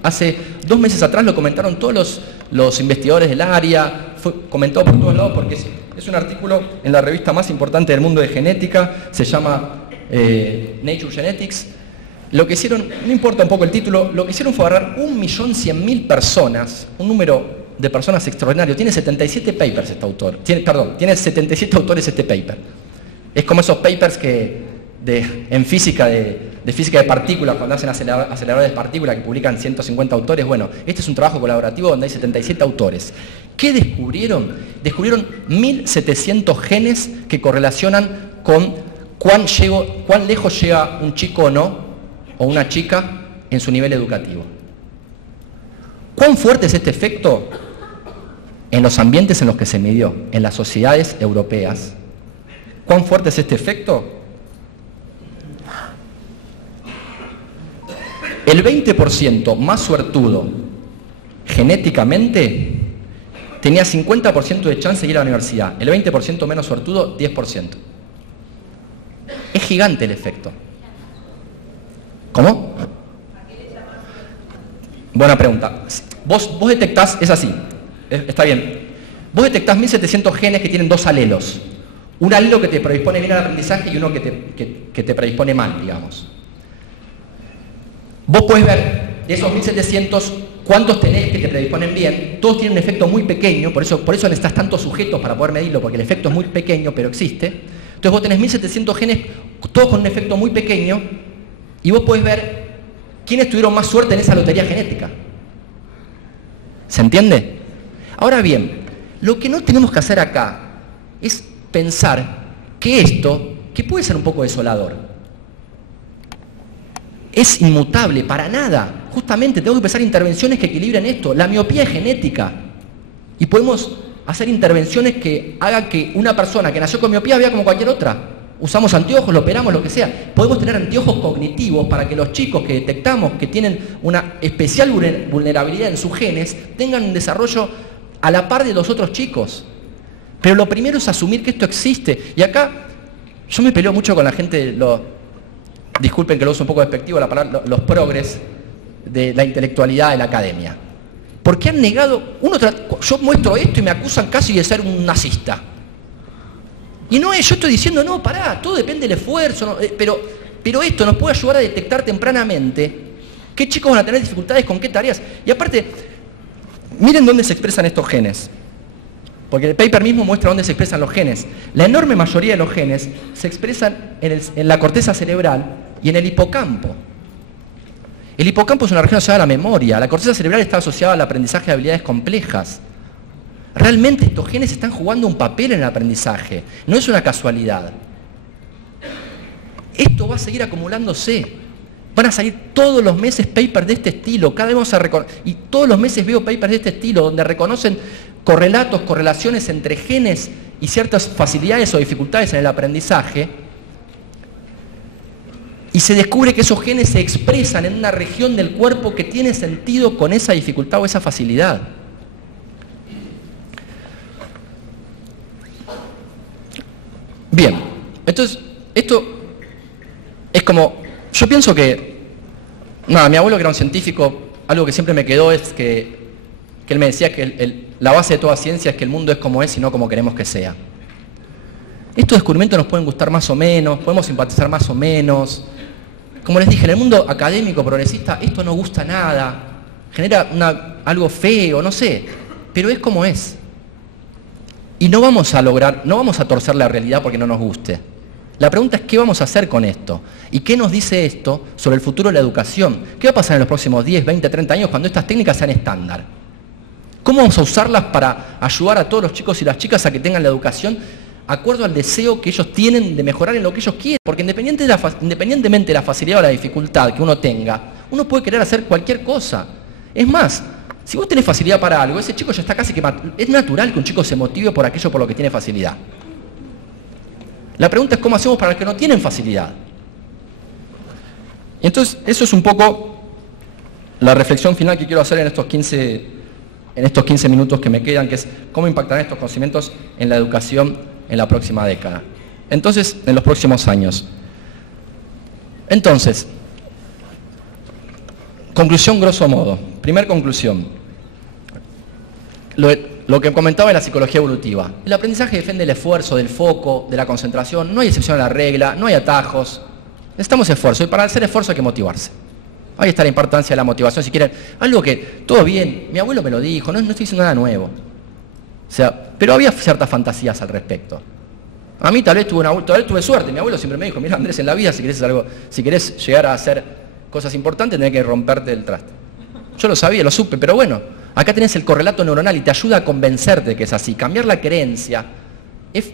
hace 2 meses atrás, lo comentaron todos los investigadores del área, fue comentado por todos lados porque es un artículo en la revista más importante del mundo de genética, se llama Nature Genetics. Lo que hicieron, no importa un poco el título, lo que hicieron fue agarrar 1.100.000 personas, un número de personas extraordinario. Tiene 77 papers este autor, tiene 77 autores este paper. Es como esos papers en física de física de partículas, cuando hacen aceleradores de partículas que publican 150 autores. Bueno, este es un trabajo colaborativo donde hay 77 autores. ¿Qué descubrieron? Descubrieron 1.700 genes que correlacionan con cuán lejos llega un chico o no, o una chica, en su nivel educativo. ¿Cuán fuerte es este efecto en los ambientes en los que se midió, en las sociedades europeas? ¿Cuán fuerte es este efecto? El 20% más suertudo genéticamente tenía 50% de chance de ir a la universidad. El 20% menos suertudo, 10%. Es gigante el efecto. ¿Cómo? Buena pregunta. Vos detectás, es así, está bien. Vos detectás 1.700 genes que tienen 2 alelos. Un alelo que te predispone bien al aprendizaje y uno que te predispone mal, digamos. Vos podés ver de esos 1.700 cuántos tenés que te predisponen bien. Todos tienen un efecto muy pequeño, por eso necesitas tantos sujetos para poder medirlo, porque el efecto es muy pequeño, pero existe. Entonces vos tenés 1.700 genes, todos con un efecto muy pequeño, y vos podés ver quiénes tuvieron más suerte en esa lotería genética. ¿Se entiende? Ahora bien, lo que no tenemos que hacer acá es pensar que esto, que puede ser un poco desolador, es inmutable, para nada. Justamente tenemos que empezar intervenciones que equilibren esto. La miopía es genética. Y podemos hacer intervenciones que hagan que una persona que nació con miopía vea como cualquier otra. Usamos anteojos, lo operamos, lo que sea. Podemos tener anteojos cognitivos para que los chicos que detectamos que tienen una especial vulnerabilidad en sus genes tengan un desarrollo a la par de los otros chicos. Pero lo primero es asumir que esto existe. Y acá yo me peleo mucho con la gente, disculpen que lo uso un poco despectivo, la palabra, los progres de la intelectualidad de la academia. Porque han negado, yo muestro esto y me acusan casi de ser un nazista. Y no es, yo estoy diciendo, no, pará, todo depende del esfuerzo, no, pero esto nos puede ayudar a detectar tempranamente qué chicos van a tener dificultades con qué tareas. Y aparte, miren dónde se expresan estos genes. Porque el paper mismo muestra dónde se expresan los genes. La enorme mayoría de los genes se expresan en la corteza cerebral y en el hipocampo. El hipocampo es una región asociada a la memoria. La corteza cerebral está asociada al aprendizaje de habilidades complejas. Realmente estos genes están jugando un papel en el aprendizaje. No es una casualidad. Esto va a seguir acumulándose. Van a salir todos los meses papers de este estilo. Cada vez y todos los meses veo papers de este estilo donde reconocen correlaciones entre genes y ciertas facilidades o dificultades en el aprendizaje, y se descubre que esos genes se expresan en una región del cuerpo que tiene sentido con esa dificultad o esa facilidad. Bien, entonces, esto es como, yo pienso que, mi abuelo que era un científico, algo que siempre me quedó es que él me decía que la base de toda ciencia es que el mundo es como es y no como queremos que sea. Estos descubrimientos nos pueden gustar más o menos, podemos simpatizar más o menos. Como les dije, en el mundo académico, progresista, esto no gusta nada, genera algo feo, no sé, pero es como es. Y no vamos a torcer la realidad porque no nos guste. La pregunta es qué vamos a hacer con esto y qué nos dice esto sobre el futuro de la educación. ¿Qué va a pasar en los próximos 10, 20, 30 años cuando estas técnicas sean estándar? ¿Cómo vamos a usarlas para ayudar a todos los chicos y las chicas a que tengan la educación acuerdo al deseo que ellos tienen de mejorar en lo que ellos quieren? Porque independientemente de la facilidad o la dificultad que uno tenga, uno puede querer hacer cualquier cosa. Es más, si vos tenés facilidad para algo, ese chico ya está casi que... Es natural que un chico se motive por aquello por lo que tiene facilidad. La pregunta es cómo hacemos para los que no tienen facilidad. Y entonces, eso es un poco la reflexión final que quiero hacer en estos 15 minutos que me quedan, que es cómo impactarán estos conocimientos en la educación en la próxima década. Entonces, en los próximos años. Entonces, conclusión grosso modo. Primer conclusión. Lo que comentaba de la psicología evolutiva. El aprendizaje defiende el esfuerzo, del foco, de la concentración. No hay excepción a la regla, no hay atajos. Necesitamos esfuerzo y para hacer esfuerzo hay que motivarse. Ahí está la importancia de la motivación. Si quieren, algo que, todo bien, mi abuelo me lo dijo, no estoy diciendo nada nuevo. O sea, pero había ciertas fantasías al respecto. A mí tal vez tuve suerte. Mi abuelo siempre me dijo, mira Andrés, en la vida si querés llegar a hacer cosas importantes, tenés que romperte el traste. Yo lo sabía, lo supe, pero bueno, acá tenés el correlato neuronal y te ayuda a convencerte de que es así. Cambiar la creencia es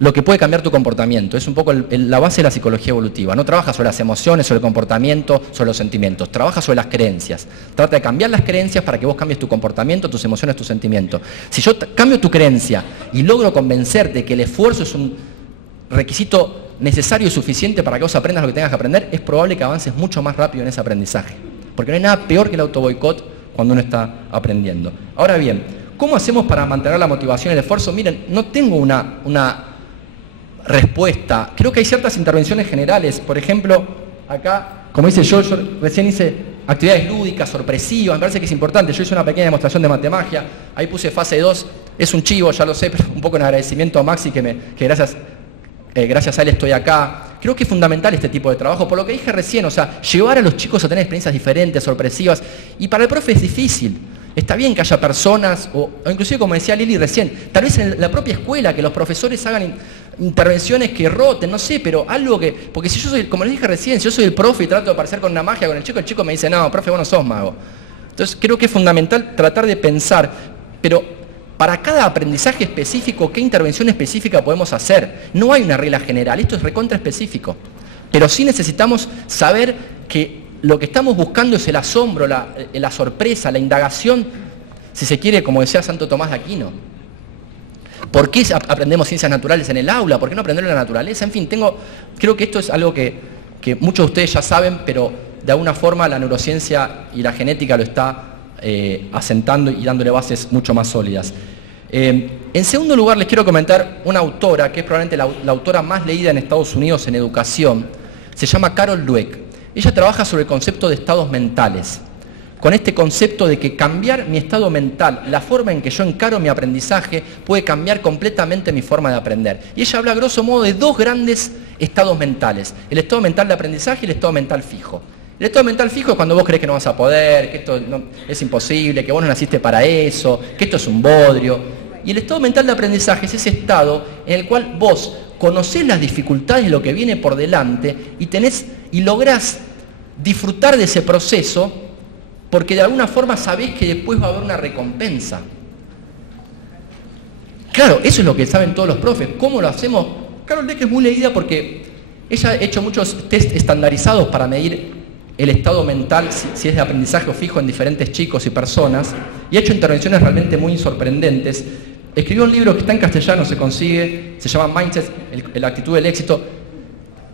lo que puede cambiar tu comportamiento. Es un poco la base de la psicología evolutiva. No trabaja sobre las emociones, sobre el comportamiento, sobre los sentimientos. Trabaja sobre las creencias. Trata de cambiar las creencias para que vos cambies tu comportamiento, tus emociones, tus sentimientos. Si yo cambio tu creencia y logro convencerte de que el esfuerzo es un requisito necesario y suficiente para que vos aprendas lo que tengas que aprender, es probable que avances mucho más rápido en ese aprendizaje. Porque no hay nada peor que el autoboicot cuando uno está aprendiendo. Ahora bien, ¿cómo hacemos para mantener la motivación y el esfuerzo? Miren, no tengo una respuesta. Creo que hay ciertas intervenciones generales. Por ejemplo, acá, como dice yo recién hice actividades lúdicas, sorpresivas, me parece que es importante. Yo hice una pequeña demostración de matemagia, ahí puse fase 2, es un chivo, ya lo sé, pero un poco en agradecimiento a Maxi que gracias a él estoy acá. Creo que es fundamental este tipo de trabajo, por lo que dije recién, o sea, llevar a los chicos a tener experiencias diferentes, sorpresivas, y para el profe es difícil. Está bien que haya personas, o inclusive como decía Lili recién, tal vez en la propia escuela, que los profesores hagan intervenciones que roten, no sé, pero algo que... Porque si yo soy, como les dije recién, si yo soy el profe y trato de aparecer con una magia con el chico me dice, no, profe, vos no sos mago. Entonces creo que es fundamental tratar de pensar, pero para cada aprendizaje específico, ¿qué intervención específica podemos hacer? No hay una regla general, esto es recontra específico. Pero sí necesitamos saber que lo que estamos buscando es el asombro, la sorpresa, la indagación, si se quiere, como decía Santo Tomás de Aquino. ¿Por qué aprendemos ciencias naturales en el aula? ¿Por qué no aprender la naturaleza? En fin, creo que esto es algo que muchos de ustedes ya saben, pero de alguna forma la neurociencia y la genética lo está asentando y dándole bases mucho más sólidas. En segundo lugar, les quiero comentar una autora, que es probablemente la autora más leída en Estados Unidos en educación. Se llama Carol Dweck. Ella trabaja sobre el concepto de estados mentales, con este concepto de que cambiar mi estado mental, la forma en que yo encaro mi aprendizaje, puede cambiar completamente mi forma de aprender. Y ella habla, grosso modo, de dos grandes estados mentales: el estado mental de aprendizaje y el estado mental fijo. El estado mental fijo es cuando vos crees que no vas a poder, que esto es imposible, que vos no naciste para eso, que esto es un bodrio. Y el estado mental de aprendizaje es ese estado en el cual vos conocés las dificultades de lo que viene por delante y lográs disfrutar de ese proceso porque de alguna forma sabés que después va a haber una recompensa. Claro, eso es lo que saben todos los profes. ¿Cómo lo hacemos? Carol Dweck es muy leída porque ella ha hecho muchos test estandarizados para medir el estado mental, si es de aprendizaje o fijo, en diferentes chicos y personas, y ha hecho intervenciones realmente muy sorprendentes. Escribió un libro que está en castellano, se consigue, se llama Mindset, la actitud del éxito.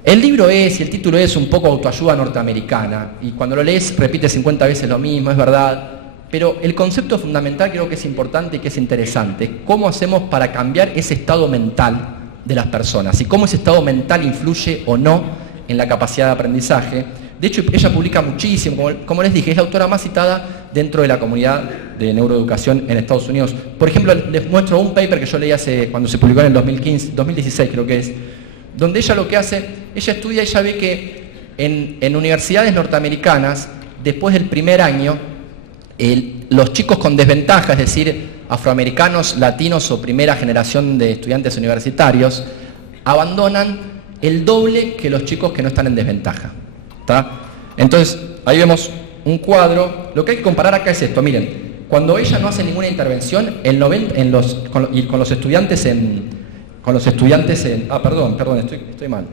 El libro y el título es un poco autoayuda norteamericana, y cuando lo lees repite 50 veces lo mismo, es verdad, pero el concepto fundamental creo que es importante y que es interesante. ¿Cómo hacemos para cambiar ese estado mental de las personas? Y cómo ese estado mental influye o no en la capacidad de aprendizaje. De hecho, ella publica muchísimo, como les dije, es la autora más citada dentro de la comunidad de neuroeducación en Estados Unidos. Por ejemplo, les muestro un paper que yo leí cuando se publicó en el 2016 creo que es, donde ella lo que hace, ella estudia, ella ve que en universidades norteamericanas, después del primer año, los chicos con desventaja, es decir, afroamericanos, latinos o primera generación de estudiantes universitarios, abandonan el doble que los chicos que no están en desventaja. ¿Tá? Entonces, ahí vemos un cuadro. Lo que hay que comparar acá es esto. Miren, cuando ella no hace ninguna intervención, con los estudiantes perdón, estoy mal.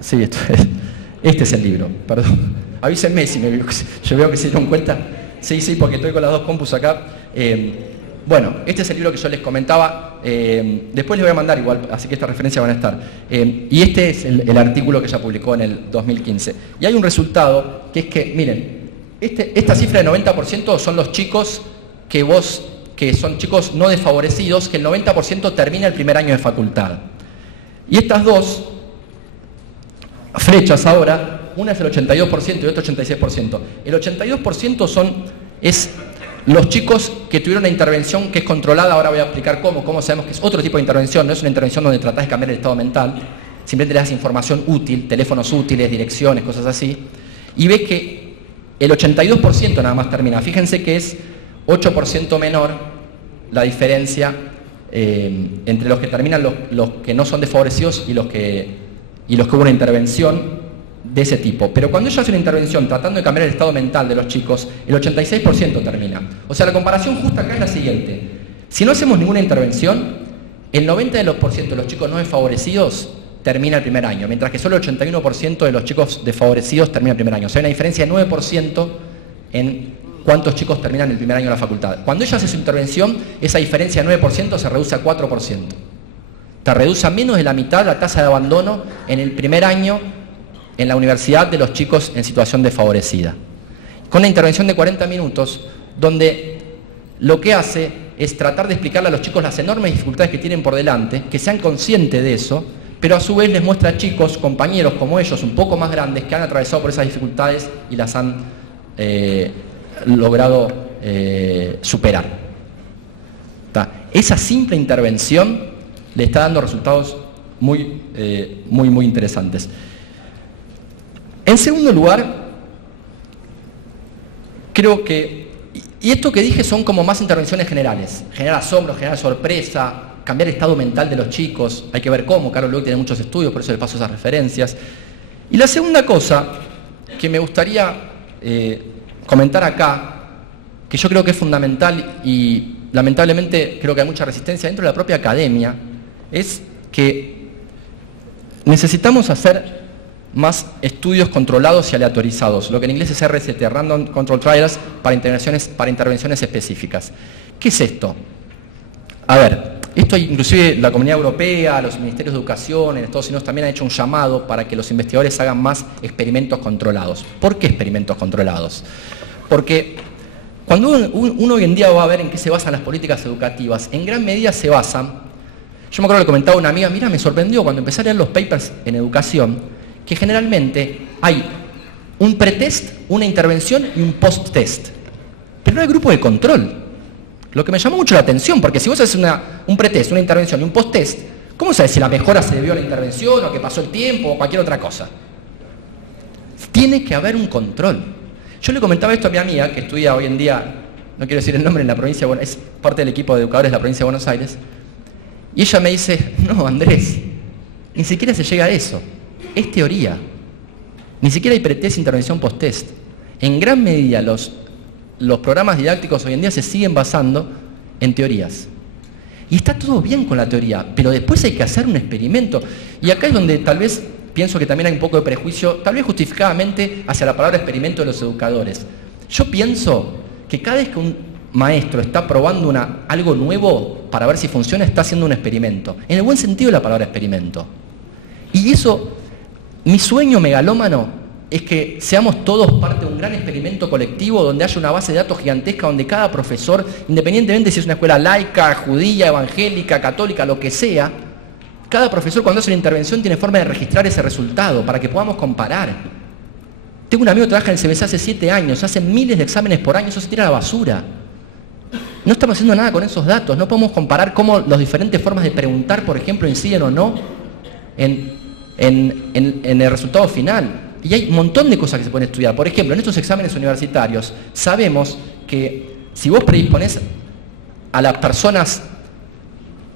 Sí, este es el libro, perdón. Avísenme si yo veo que se dieron cuenta. Sí, porque estoy con las dos compus acá. Bueno, este es el libro que yo les comentaba. Después les voy a mandar igual, así que estas referencias van a estar. Y este es el artículo que ella publicó en el 2015. Y hay un resultado que es que, miren, esta cifra de 90% son los chicos que son chicos no desfavorecidos, que el 90% termina el primer año de facultad. Y estas dos flechas ahora, una es el 82% y otra 86%. El 82% es los chicos que tuvieron una intervención que es controlada. Ahora voy a explicar cómo sabemos que es otro tipo de intervención. No es una intervención donde tratás de cambiar el estado mental, simplemente le das información útil, teléfonos útiles, direcciones, cosas así. Y ves que el 82% nada más termina. Fíjense que es 8% menor la diferencia entre los que terminan, los que no son desfavorecidos y los que hubo una intervención de ese tipo. Pero cuando ella hace una intervención tratando de cambiar el estado mental de los chicos, el 86% termina. O sea, la comparación justa acá es la siguiente. Si no hacemos ninguna intervención, el 90% de los chicos no desfavorecidos termina el primer año, mientras que solo el 81% de los chicos desfavorecidos termina el primer año. O sea, hay una diferencia de 9% en cuántos chicos terminan el primer año de la facultad. Cuando ella hace su intervención, esa diferencia de 9% se reduce a 4%. Te reduce a menos de la mitad la tasa de abandono en el primer año en la universidad de los chicos en situación desfavorecida. Con una intervención de 40 minutos, donde lo que hace es tratar de explicarle a los chicos las enormes dificultades que tienen por delante, que sean conscientes de eso, pero a su vez les muestra a chicos, compañeros como ellos, un poco más grandes, que han atravesado por esas dificultades y las han logrado superar. Esa simple intervención le está dando resultados muy interesantes. En segundo lugar, creo que, y esto que dije son como más intervenciones generales, generar asombro, generar sorpresa, cambiar el estado mental de los chicos, hay que ver cómo, Carol Lueg tiene muchos estudios, por eso le paso esas referencias. Y la segunda cosa que me gustaría comentar acá, que yo creo que es fundamental y lamentablemente creo que hay mucha resistencia dentro de la propia academia, es que necesitamos hacer más estudios controlados y aleatorizados, lo que en inglés es RCT, Random Control Trials, para intervenciones específicas. ¿Qué es esto? A ver, esto inclusive la Comunidad Europea, los ministerios de educación en Estados Unidos también han hecho un llamado para que los investigadores hagan más experimentos controlados. ¿Por qué experimentos controlados? Porque cuando uno hoy en día va a ver en qué se basan las políticas educativas, en gran medida se basan, yo me acuerdo que le comentaba a una amiga, mira, me sorprendió cuando empecé a leer los papers en educación, que generalmente hay un pretest, una intervención y un post-test. Pero no hay grupo de control. Lo que me llamó mucho la atención, porque si vos haces un pretest, una intervención y un post-test, ¿cómo sabes si la mejora se debió a la intervención o que pasó el tiempo o cualquier otra cosa? Tiene que haber un control. Yo le comentaba esto a mi amiga, que estudia hoy en día, no quiero decir el nombre, en la provincia de Buenos Aires, es parte del equipo de educadores de la provincia de Buenos Aires, y ella me dice, no, Andrés, ni siquiera se llega a eso. Es teoría. Ni siquiera hay pretest, intervención, post-test. En gran medida los programas didácticos hoy en día se siguen basando en teorías. Y está todo bien con la teoría, pero después hay que hacer un experimento. Y acá es donde tal vez pienso que también hay un poco de prejuicio, tal vez justificadamente, hacia la palabra experimento de los educadores. Yo pienso que cada vez que un maestro está probando algo nuevo para ver si funciona, está haciendo un experimento. En el buen sentido de la palabra experimento. Y eso... Mi sueño megalómano es que seamos todos parte de un gran experimento colectivo donde haya una base de datos gigantesca donde cada profesor, independientemente si es una escuela laica, judía, evangélica, católica, lo que sea, cada profesor cuando hace una intervención tiene forma de registrar ese resultado para que podamos comparar. Tengo un amigo que trabaja en el CBC hace 7 años, hacen miles de exámenes por año, eso se tira a la basura. No estamos haciendo nada con esos datos, no podemos comparar cómo las diferentes formas de preguntar, por ejemplo, inciden o no en el resultado final. Y hay un montón de cosas que se pueden estudiar. Por ejemplo, en estos exámenes universitarios sabemos que si vos predisponés a las personas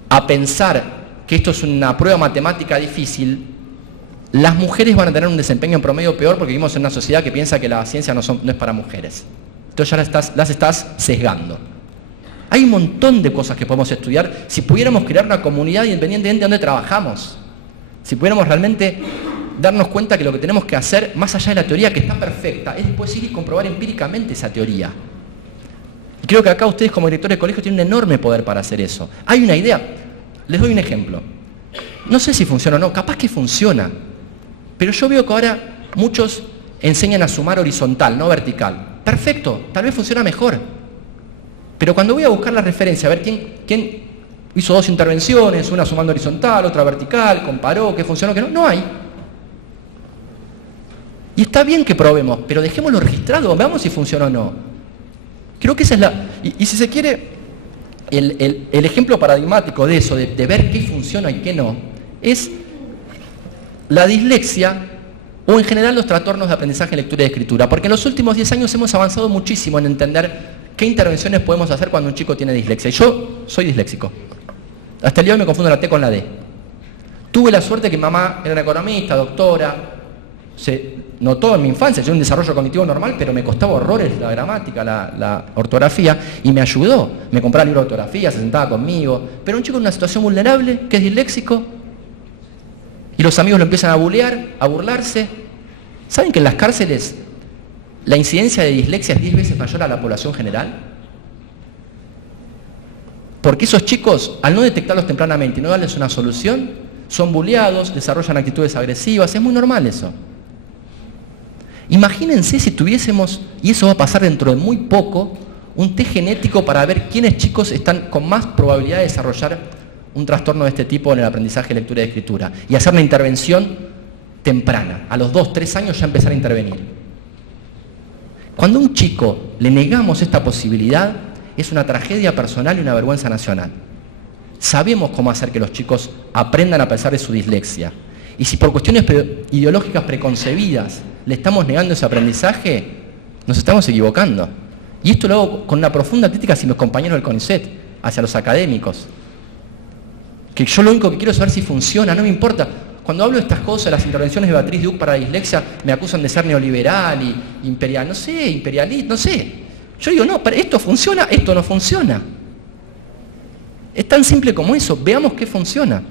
a pensar que esto es una prueba matemática difícil, las mujeres van a tener un desempeño en promedio peor porque vivimos en una sociedad que piensa que la ciencia no es para mujeres. Entonces ya las estás sesgando. Hay un montón de cosas que podemos estudiar si pudiéramos crear una comunidad independientemente de donde trabajamos. Si pudiéramos realmente darnos cuenta que lo que tenemos que hacer, más allá de la teoría que está perfecta, es después ir y comprobar empíricamente esa teoría. Y creo que acá ustedes como directores de colegio tienen un enorme poder para hacer eso. Hay una idea, les doy un ejemplo. No sé si funciona o no, capaz que funciona. Pero yo veo que ahora muchos enseñan a sumar horizontal, no vertical. Perfecto, tal vez funciona mejor. Pero cuando voy a buscar la referencia, a ver quién hizo 2 intervenciones, una sumando horizontal, otra vertical, comparó, qué funcionó, qué no, no hay. Y está bien que probemos, pero dejémoslo registrado, veamos si funciona o no. Creo que esa es la... Y si se quiere, el ejemplo paradigmático de eso, de ver qué funciona y qué no, es la dislexia o en general los trastornos de aprendizaje, lectura y escritura. Porque en los últimos 10 años hemos avanzado muchísimo en entender qué intervenciones podemos hacer cuando un chico tiene dislexia. Y yo soy disléxico. Hasta el día de hoy me confundo la T con la D. Tuve la suerte que mi mamá era una economista, doctora, se notó en mi infancia, yo un desarrollo cognitivo normal, pero me costaba horrores la gramática, la ortografía, y me ayudó. Me compraba libros de ortografía, se sentaba conmigo. Pero un chico en una situación vulnerable, que es disléxico, y los amigos lo empiezan a bulear, a burlarse. ¿Saben que en las cárceles la incidencia de dislexia es 10 veces mayor a la población general? Porque esos chicos, al no detectarlos tempranamente y no darles una solución, son buleados, desarrollan actitudes agresivas, es muy normal eso. Imagínense si tuviésemos, y eso va a pasar dentro de muy poco, un test genético para ver quiénes chicos están con más probabilidad de desarrollar un trastorno de este tipo en el aprendizaje, lectura y escritura, y hacer una intervención temprana, a los 2, 3 años ya empezar a intervenir. Cuando a un chico le negamos esta posibilidad, es una tragedia personal y una vergüenza nacional. Sabemos cómo hacer que los chicos aprendan a pesar de su dislexia. Y si por cuestiones ideológicas preconcebidas le estamos negando ese aprendizaje, nos estamos equivocando. Y esto lo hago con una profunda crítica hacia mis compañeros del CONICET, hacia los académicos. Que yo lo único que quiero es saber si funciona, no me importa. Cuando hablo de estas cosas, las intervenciones de Beatriz Duc para la dislexia, me acusan de ser neoliberal y imperial, no sé, imperialista, no sé. Yo digo, no, pero esto funciona, esto no funciona. Es tan simple como eso, veamos qué funciona.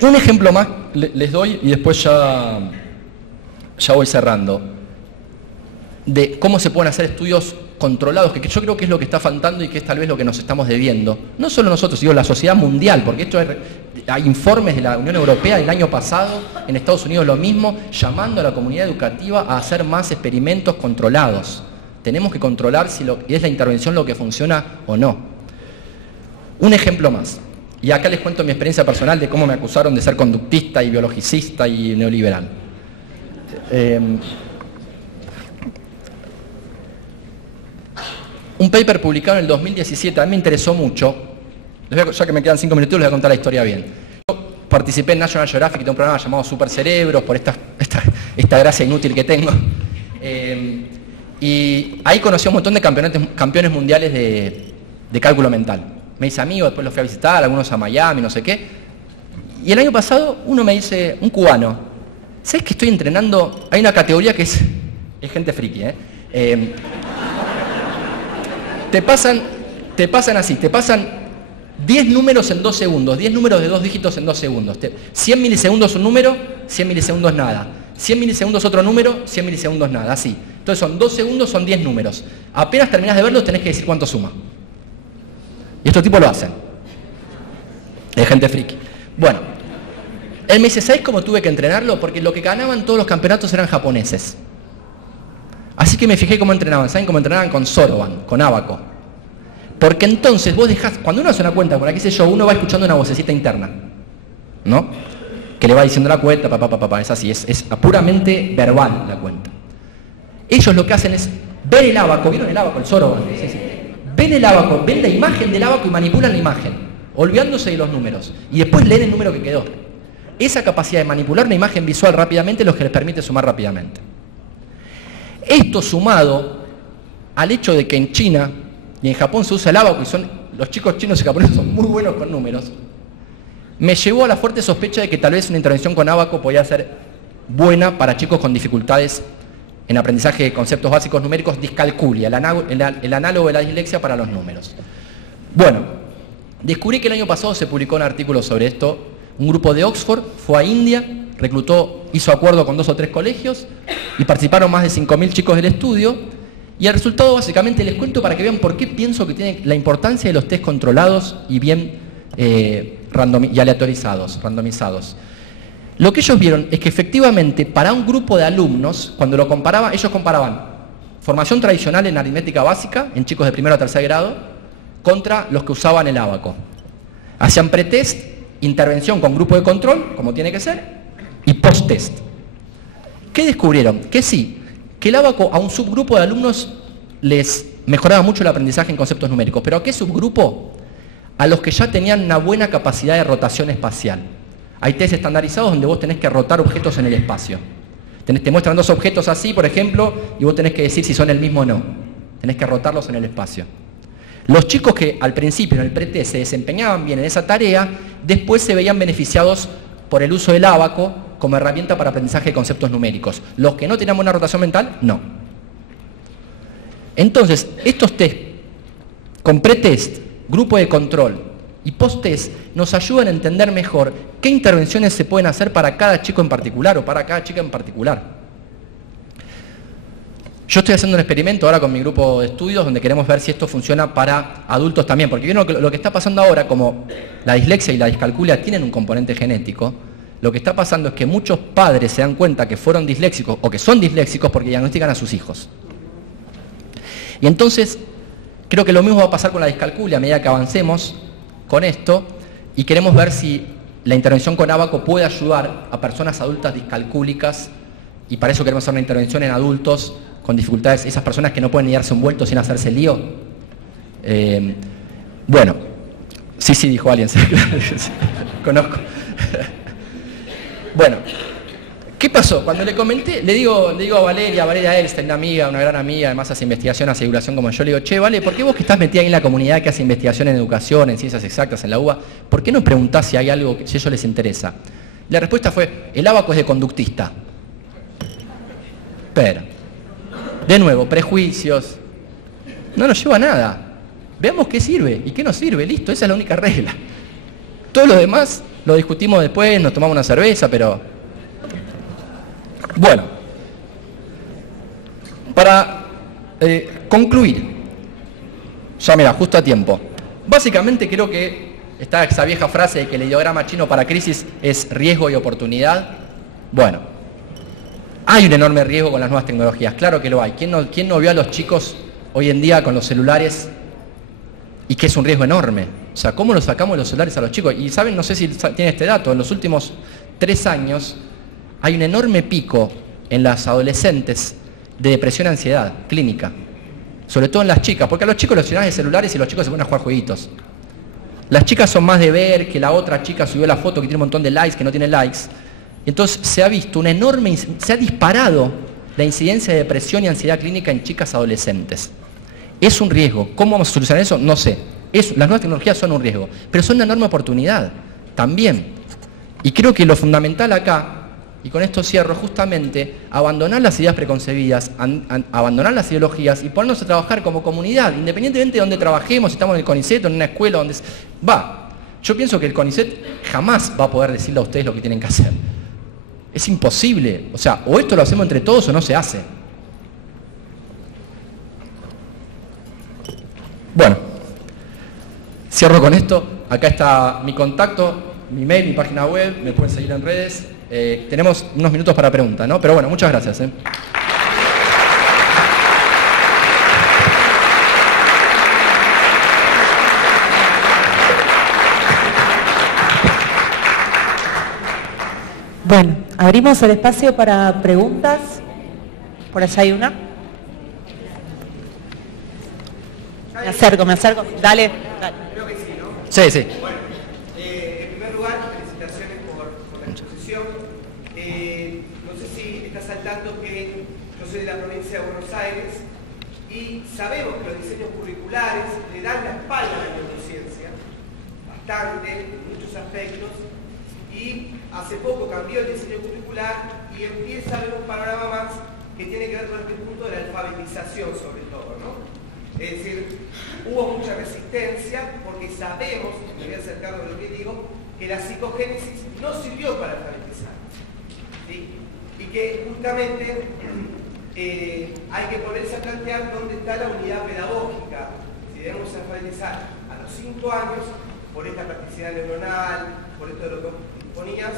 Un ejemplo más les doy y después ya voy cerrando. De cómo se pueden hacer estudios controlados, que yo creo que es lo que está faltando y que es tal vez lo que nos estamos debiendo. No solo nosotros, sino la sociedad mundial, porque esto hay informes de la Unión Europea del año pasado, en Estados Unidos lo mismo, llamando a la comunidad educativa a hacer más experimentos controlados. Tenemos que controlar si es la intervención lo que funciona o no. Un ejemplo más. Y acá les cuento mi experiencia personal de cómo me acusaron de ser conductista y biologicista y neoliberal. Un paper publicado en el 2017, a mí me interesó mucho. Ya que me quedan 5 minutos, les voy a contar la historia bien. Yo participé en National Geographic, de un programa llamado Super Cerebros, por esta gracia inútil que tengo. Y ahí conocí a un montón de campeones mundiales de cálculo mental. Me hice amigo, después los fui a visitar, algunos a Miami, no sé qué. Y el año pasado uno me dice, un cubano, ¿sabes que estoy entrenando? Hay una categoría que es gente friki, te pasan así, te pasan 10 números en 2 segundos, 10 números de 2 dígitos en 2 segundos. 100 milisegundos un número, 100 milisegundos nada. 100 milisegundos otro número, 100 milisegundos nada, así. Entonces son 2 segundos, son 10 números. Apenas terminás de verlos tenés que decir cuánto suma. Y estos tipos lo hacen. Es gente friki. Bueno, él me dice, ¿sabes cómo tuve que entrenarlo? Porque lo que ganaban todos los campeonatos eran japoneses. Así que me fijé cómo entrenaban. ¿Saben cómo entrenaban? Con Soroban, con Abaco. Porque entonces vos dejás, cuando uno hace una cuenta, por aquí sé yo, uno va escuchando una vocecita interna, ¿no? Que que le va diciendo la cuenta, es así, es puramente verbal la cuenta. Ellos lo que hacen es ver el ábaco, ¿vieron el ábaco, el soroban? Sí, sí. Ven el ábaco, ven la imagen del ábaco y manipulan la imagen, olvidándose de los números, y después leen el número que quedó. Esa capacidad de manipular una imagen visual rápidamente es lo que les permite sumar rápidamente. Esto sumado al hecho de que en China y en Japón se usa el ábaco, y los chicos chinos y japoneses son muy buenos con números, me llevó a la fuerte sospecha de que tal vez una intervención con ábaco podía ser buena para chicos con dificultades en aprendizaje de conceptos básicos numéricos, discalculia, el análogo de la dislexia para los números. Bueno, descubrí que el año pasado se publicó un artículo sobre esto. Un grupo de Oxford fue a India, hizo acuerdo con 2 o 3 colegios y participaron más de 5.000 chicos del estudio. Y el resultado básicamente les cuento para que vean por qué pienso que tiene la importancia de los test controlados y bien y aleatorizados, randomizados. Lo que ellos vieron es que efectivamente para un grupo de alumnos, cuando lo comparaban, ellos comparaban formación tradicional en aritmética básica, en chicos de primero a tercer grado, contra los que usaban el ábaco. Hacían pretest, intervención con grupo de control, como tiene que ser, y post-test. ¿Qué descubrieron? Que sí, que el ábaco a un subgrupo de alumnos les mejoraba mucho el aprendizaje en conceptos numéricos. ¿Pero a qué subgrupo? A los que ya tenían una buena capacidad de rotación espacial. Hay test estandarizados donde vos tenés que rotar objetos en el espacio. Te muestran 2 objetos así, por ejemplo, y vos tenés que decir si son el mismo o no. Tenés que rotarlos en el espacio. Los chicos que al principio en el pretest se desempeñaban bien en esa tarea, después se veían beneficiados por el uso del ábaco como herramienta para aprendizaje de conceptos numéricos. Los que no tenían buena rotación mental, no. Entonces, estos test con pretest, grupo de control y post-test nos ayudan a entender mejor qué intervenciones se pueden hacer para cada chico en particular o para cada chica en particular. Yo estoy haciendo un experimento ahora con mi grupo de estudios donde queremos ver si esto funciona para adultos también, porque vieron que lo que está pasando ahora, como la dislexia y la discalculia tienen un componente genético, lo que está pasando es que muchos padres se dan cuenta que fueron disléxicos o que son disléxicos porque diagnostican a sus hijos. Y entonces, creo que lo mismo va a pasar con la discalculia a medida que avancemos con esto y queremos ver si la intervención con ábaco puede ayudar a personas adultas discalcúlicas y para eso queremos hacer una intervención en adultos con dificultades, esas personas que no pueden ni darse un vuelto sin hacerse lío. Bueno, sí, dijo alguien, sí, conozco. Bueno, ¿qué pasó? Cuando le comenté, le digo a Valeria Elstein, una gran amiga, además hace investigación, hace divulgación como yo, le digo, che, Vale, ¿por qué vos que estás metida ahí en la comunidad que hace investigación en educación, en ciencias exactas, en la UBA, ¿por qué no preguntás si hay algo que si a ellos les interesa? La respuesta fue, el ábaco es de conductista. Pero, de nuevo, prejuicios, no nos lleva a nada. Veamos qué sirve y qué no sirve, listo, esa es la única regla. Todo lo demás lo discutimos después, nos tomamos una cerveza, pero... Bueno, para concluir, ya mira, justo a tiempo. Básicamente creo que está esa vieja frase de que el ideograma chino para crisis es riesgo y oportunidad. Bueno, hay un enorme riesgo con las nuevas tecnologías, claro que lo hay. ¿Quién no vio a los chicos hoy en día con los celulares y que es un riesgo enorme? O sea, ¿cómo los sacamos de los celulares a los chicos? Y saben, no sé si tienen este dato, en los últimos 3 años hay un enorme pico en las adolescentes de depresión y ansiedad clínica, sobre todo en las chicas, porque a los chicos los llenan de celulares y los chicos se ponen a jugar jueguitos. Las chicas son más de ver que la otra chica subió la foto que tiene un montón de likes, que no tiene likes. Entonces se ha visto se ha disparado la incidencia de depresión y ansiedad clínica en chicas adolescentes. Es un riesgo. ¿Cómo vamos a solucionar eso? No sé. Las nuevas tecnologías son un riesgo, pero son una enorme oportunidad también. Y creo que lo fundamental acá, y con esto cierro, justamente abandonar las ideas preconcebidas, abandonar las ideologías y ponernos a trabajar como comunidad, independientemente de donde trabajemos, si estamos en el CONICET o en una escuela donde... Yo pienso que el CONICET jamás va a poder decirle a ustedes lo que tienen que hacer. Es imposible. O sea, o esto lo hacemos entre todos o no se hace. Bueno, cierro con esto. Acá está mi contacto, mi mail, mi página web, me pueden seguir en redes. Tenemos unos minutos para preguntas, ¿no? Pero bueno, muchas gracias. Bueno, abrimos el espacio para preguntas. Por allá hay una. Me acerco. Dale. Creo que sí, ¿no? Sí, sí. Bueno, en primer lugar, felicitaciones por la exposición. No sé si estás al tanto que yo soy de la provincia de Buenos Aires y sabemos que los diseños curriculares le dan la espalda a la neurociencia, bastante, en muchos aspectos, y hace poco cambió el diseño curricular y empieza a haber un panorama más que tiene que ver con este punto de la alfabetización sobre todo, ¿no? Es decir, hubo mucha resistencia porque sabemos, me voy a hacer cargo de lo que digo, que la psicogénesis no sirvió para alfabetizar, ¿sí? Y que justamente hay que ponerse a plantear dónde está la unidad pedagógica, si debemos alfabetizar a los 5 años por esta plasticidad neuronal, por esto de lo que ponías,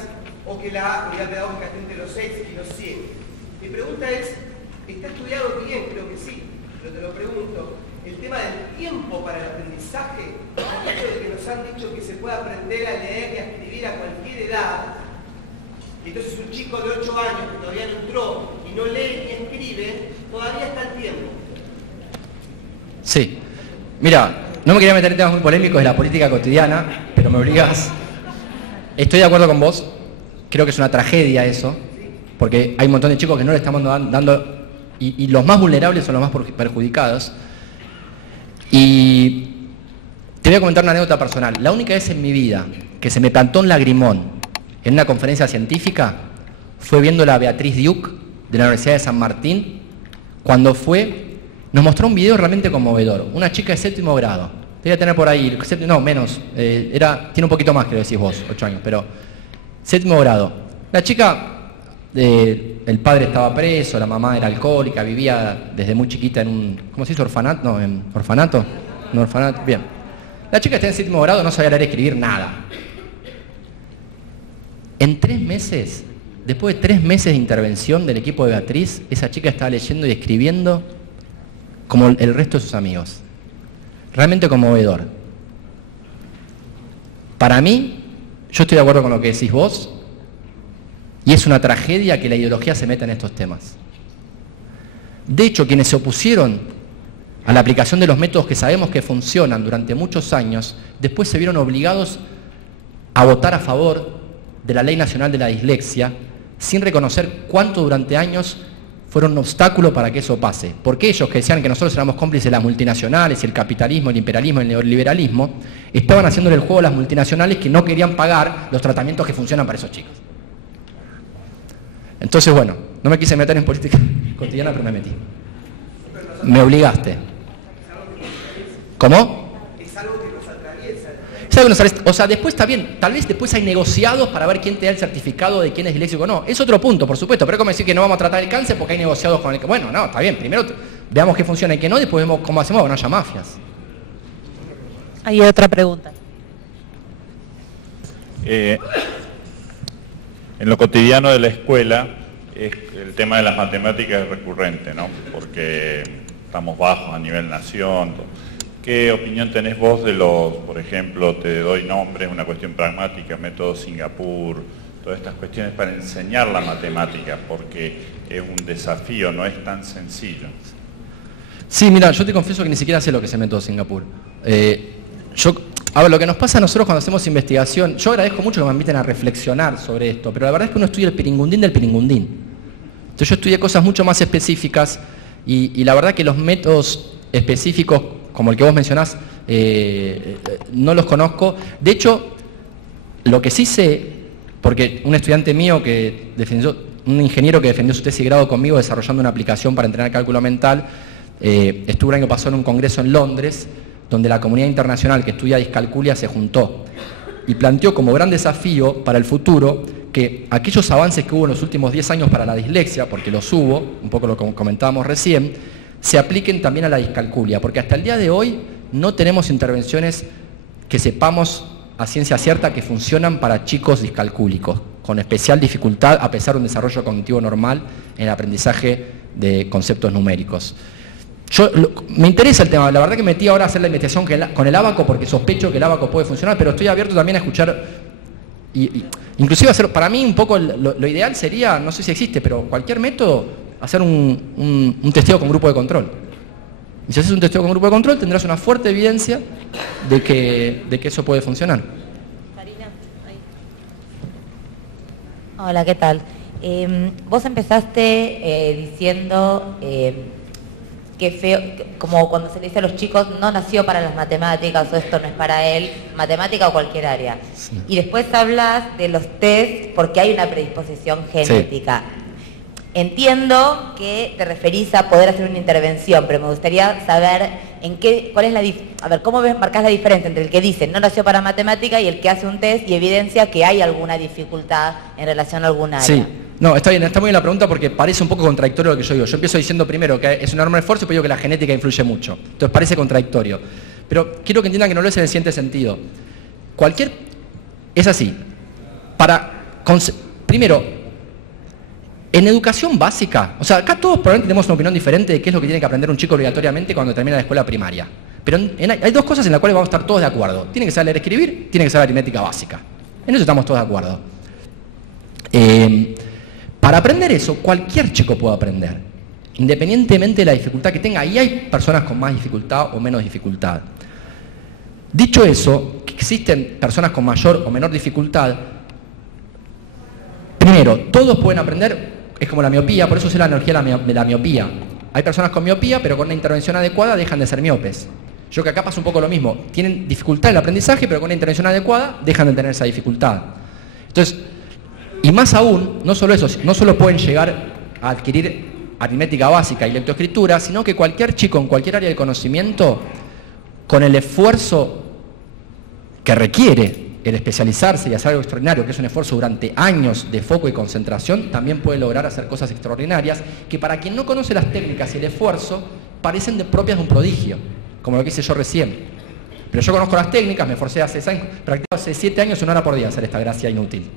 o que la unidad pedagógica esté entre los 6 y los 7. Mi pregunta es, ¿está estudiado bien? Creo que sí, pero te lo pregunto. El tema del tiempo para el aprendizaje, el hecho de que nos han dicho que se puede aprender a leer y a escribir a cualquier edad, y entonces un chico de 8 años que todavía no entró y no lee ni escribe, todavía está el tiempo. Sí. Mira, no me quería meter en temas muy polémicos de la política cotidiana, pero me obligas. Estoy de acuerdo con vos. Creo que es una tragedia eso, porque hay un montón de chicos que no le estamos dando, y los más vulnerables son los más perjudicados. Y te voy a comentar una anécdota personal. La única vez en mi vida que se me plantó un lagrimón en una conferencia científica fue viendo a Beatriz Duke de la Universidad de San Martín, cuando nos mostró un video realmente conmovedor. Una chica de 7º grado, debía tener por ahí, no, menos, tiene un poquito más que lo decís vos, 8 años, pero 7º grado. La chica, el padre estaba preso, la mamá era alcohólica, vivía desde muy chiquita en un, ¿cómo se dice? ¿Orfanato? No, ¿en orfanato? No, orfanato, bien. La chica está en 7º grado, no sabía leer y escribir nada. En 3 meses, después de 3 meses de intervención del equipo de Beatriz, esa chica estaba leyendo y escribiendo como el resto de sus amigos. Realmente conmovedor. Para mí, yo estoy de acuerdo con lo que decís vos, y es una tragedia que la ideología se meta en estos temas. De hecho, quienes se opusieron a la aplicación de los métodos que sabemos que funcionan durante muchos años, después se vieron obligados a votar a favor de la Ley Nacional de la Dislexia, sin reconocer cuánto durante años fueron un obstáculo para que eso pase. Porque ellos que decían que nosotros éramos cómplices de las multinacionales, y el capitalismo, el imperialismo, el neoliberalismo, estaban haciéndole el juego a las multinacionales que no querían pagar los tratamientos que funcionan para esos chicos. Entonces, bueno, no me quise meter en política cotidiana, pero me metí. Me obligaste. ¿Cómo? Es algo que nos atraviesa. O sea, después está bien, tal vez después hay negociados para ver quién te da el certificado de quién es disléxico o no. Es otro punto, por supuesto, pero es como decir que no vamos a tratar el cáncer porque hay negociados con el que... Bueno, no, está bien, primero veamos qué funciona y qué no, después vemos cómo hacemos, no haya mafias. Hay otra pregunta. En lo cotidiano de la escuela, el tema de las matemáticas es recurrente, ¿no? Porque estamos bajos a nivel nación. ¿Qué opinión tenés vos de los, por ejemplo, te doy nombres, una cuestión pragmática, método Singapur, todas estas cuestiones para enseñar la matemática? Porque es un desafío, no es tan sencillo. Sí, mira, yo te confieso que ni siquiera sé lo que es el método Singapur. A ver, lo que nos pasa a nosotros cuando hacemos investigación, yo agradezco mucho que me inviten a reflexionar sobre esto, pero la verdad es que uno estudia el piringundín del piringundín. Entonces yo estudié cosas mucho más específicas y la verdad que los métodos específicos, como el que vos mencionás, no los conozco. De hecho, lo que sí sé, porque un estudiante mío que defendió, un ingeniero que defendió su tesis de grado conmigo desarrollando una aplicación para entrenar cálculo mental, estuvo el año pasado en un congreso en Londres, donde la comunidad internacional que estudia discalculia se juntó y planteó como gran desafío para el futuro que aquellos avances que hubo en los últimos 10 años para la dislexia, porque los hubo, un poco lo que comentábamos recién, se apliquen también a la discalculia, porque hasta el día de hoy no tenemos intervenciones que sepamos a ciencia cierta que funcionan para chicos discalcúlicos, con especial dificultad a pesar de un desarrollo cognitivo normal en el aprendizaje de conceptos numéricos. Me interesa el tema, la verdad que metí ahora a hacer la investigación con el ábaco porque sospecho que el ábaco puede funcionar, pero estoy abierto también a escuchar y Inclusive hacer, para mí un poco lo ideal sería, no sé si existe, pero cualquier método, hacer un testeo con grupo de control. Y si haces un testeo con grupo de control tendrás una fuerte evidencia de que eso puede funcionar. Karina, ahí. Hola, ¿qué tal? Vos empezaste diciendo que feo, como cuando se le dice a los chicos, no nació para las matemáticas o esto no es para él, matemática o cualquier área. Sí. Y después hablas de los test porque hay una predisposición genética. Sí. Entiendo que te referís a poder hacer una intervención, pero me gustaría saber cuál es cómo marcás la diferencia entre el que dice no nació para matemática y el que hace un test y evidencia que hay alguna dificultad en relación a algún área. Sí. No, está bien, está muy bien la pregunta porque parece un poco contradictorio lo que yo digo. Yo empiezo diciendo primero que es un enorme esfuerzo y después digo que la genética influye mucho. Entonces parece contradictorio. Pero quiero que entiendan que no lo es en el siguiente sentido. Es así. Primero, en educación básica, o sea, acá todos probablemente tenemos una opinión diferente de qué es lo que tiene que aprender un chico obligatoriamente cuando termina la escuela primaria. Pero hay dos cosas en las cuales vamos a estar todos de acuerdo. Tiene que saber leer, escribir, tiene que saber aritmética básica. En eso estamos todos de acuerdo. Para aprender eso, cualquier chico puede aprender, independientemente de la dificultad que tenga. Y hay personas con más dificultad o menos dificultad. Dicho eso, que existen personas con mayor o menor dificultad, primero, todos pueden aprender, es como la miopía, por eso es la analogía de la miopía. Hay personas con miopía, pero con una intervención adecuada dejan de ser miopes. Yo que acá pasa un poco lo mismo. Tienen dificultad en el aprendizaje, pero con una intervención adecuada dejan de tener esa dificultad. Entonces, y más aún, no solo eso, no solo pueden llegar a adquirir aritmética básica y lectoescritura, sino que cualquier chico en cualquier área de conocimiento, con el esfuerzo que requiere el especializarse y hacer algo extraordinario, que es un esfuerzo durante años de foco y concentración, también puede lograr hacer cosas extraordinarias que para quien no conoce las técnicas y el esfuerzo parecen propias de un prodigio, como lo que hice yo recién. Pero yo conozco las técnicas, me esforcé hace 6 años, practico hace 7 años 1 hora por día hacer esta gracia inútil.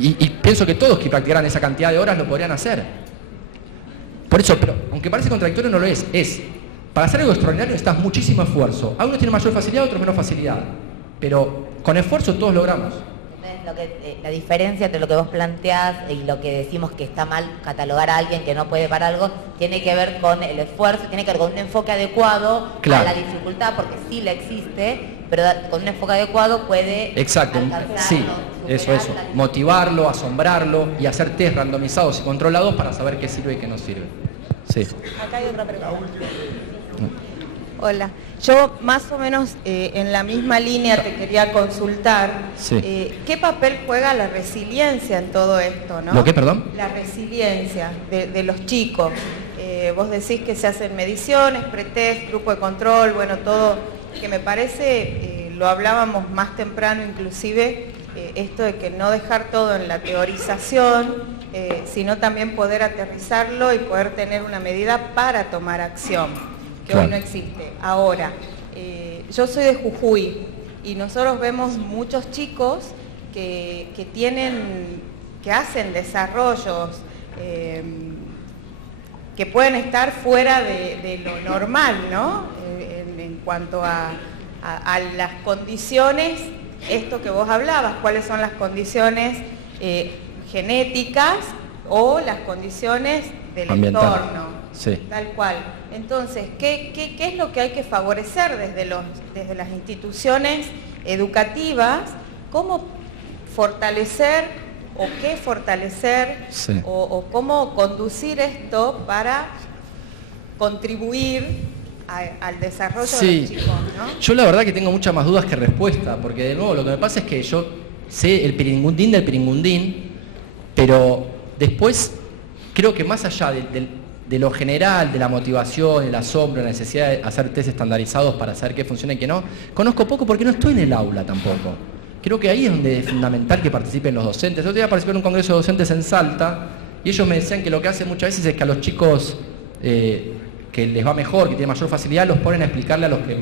Y pienso que todos que practicaran esa cantidad de horas lo podrían hacer. Por eso, pero aunque parece contradictorio, no lo es. Para hacer algo extraordinario necesitas muchísimo esfuerzo. Algunos tienen mayor facilidad, otros menos facilidad. Pero con esfuerzo todos logramos. Entonces, la diferencia entre lo que vos planteás y lo que decimos que está mal catalogar a alguien que no puede para algo, tiene que ver con el esfuerzo, tiene que ver con un enfoque adecuado a la dificultad, porque sí la existe, pero con un enfoque adecuado puede sí, eso, motivarlo, asombrarlo y hacer test randomizados y controlados para saber qué sirve y qué no sirve. Sí. Acá hay otra pregunta. Hola, yo más o menos en la misma línea te quería consultar, sí. ¿Qué papel juega la resiliencia en todo esto, ¿no? ¿Lo qué, perdón? La resiliencia de los chicos. Vos decís que se hacen mediciones, pretest, grupo de control, bueno, todo, que me parece, lo hablábamos más temprano inclusive, esto de que no dejar todo en la teorización, sino también poder aterrizarlo y poder tener una medida para tomar acción. Que claro. Hoy no existe. Ahora, yo soy de Jujuy y nosotros vemos muchos chicos que hacen desarrollos que pueden estar fuera de lo normal, ¿no? En cuanto a las condiciones, esto que vos hablabas, cuáles son las condiciones genéticas o las condiciones del entorno. Sí. Tal cual. Entonces, ¿qué es lo que hay que favorecer desde las instituciones educativas? ¿Cómo fortalecer o qué fortalecer sí. o cómo conducir esto para contribuir al desarrollo sí. de los chicos, ¿no? Yo la verdad que tengo muchas más dudas que respuesta, porque de nuevo lo que me pasa es que yo sé el piringundín del piringundín, pero después creo que más allá de lo general, de la motivación, el asombro, la necesidad de hacer test estandarizados para saber qué funciona y qué no, conozco poco porque no estoy en el aula tampoco. Creo que ahí es donde es fundamental que participen los docentes. Yo otro día participé en un congreso de docentes en Salta y ellos me decían que lo que hacen muchas veces es que a los chicos que les va mejor, que tienen mayor facilidad, los ponen a explicarle a los que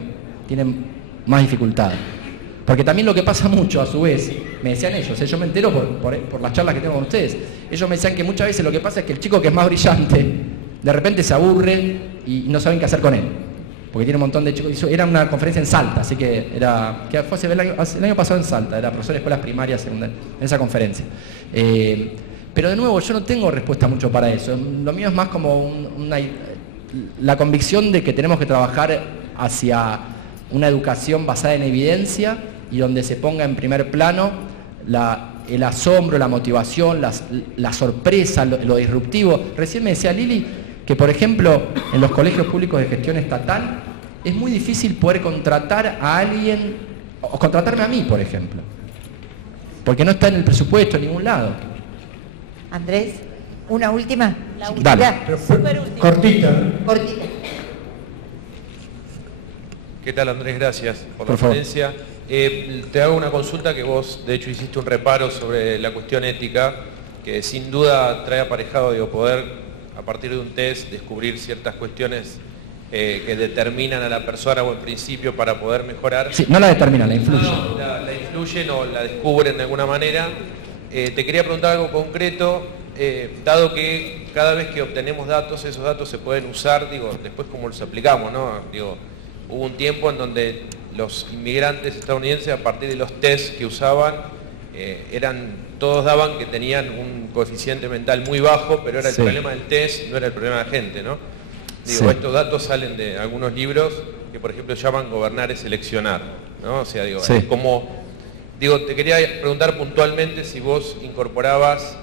tienen más dificultad. Porque también lo que pasa mucho, a su vez, me decían ellos, yo me entero por las charlas que tengo con ustedes, ellos me decían que muchas veces lo que pasa es que el chico que es más brillante, de repente se aburre y no saben qué hacer con él. porque tiene un montón de chicos. Era una conferencia en Salta, así que fue el año pasado en Salta, era profesor de escuelas primarias en esa conferencia. Pero de nuevo, yo no tengo respuesta mucho para eso. Lo mío es más como la convicción de que tenemos que trabajar hacia una educación basada en evidencia y donde se ponga en primer plano el asombro, la motivación, la sorpresa, lo disruptivo. Recién me decía Lili que, por ejemplo, en los colegios públicos de gestión estatal es muy difícil poder contratar a alguien, o contratarme a mí, por ejemplo, porque no está en el presupuesto en ningún lado. Andrés, una última. Dale. Cortita. Cortita. ¿Qué tal, Andrés? Gracias por la Por favor. ponencia. Te hago una consulta que vos, de hecho, hiciste un reparo sobre la cuestión ética, que sin duda trae aparejado, poder, a partir de un test, descubrir ciertas cuestiones que determinan a la persona o en principio para poder mejorar. Sí, no la determina, la influye. No, la influyen o la descubren de alguna manera. Te quería preguntar algo concreto, dado que cada vez que obtenemos datos, esos datos se pueden usar, después cómo los aplicamos, ¿no? Hubo un tiempo en donde los inmigrantes estadounidenses, a partir de los test que usaban, todos daban que tenían un coeficiente mental muy bajo, pero era el problema del test, no era el problema de la gente, ¿no? Estos datos salen de algunos libros que, por ejemplo, llaman Gobernar es Seleccionar, ¿no? O sea, es como... te quería preguntar puntualmente si vos incorporabas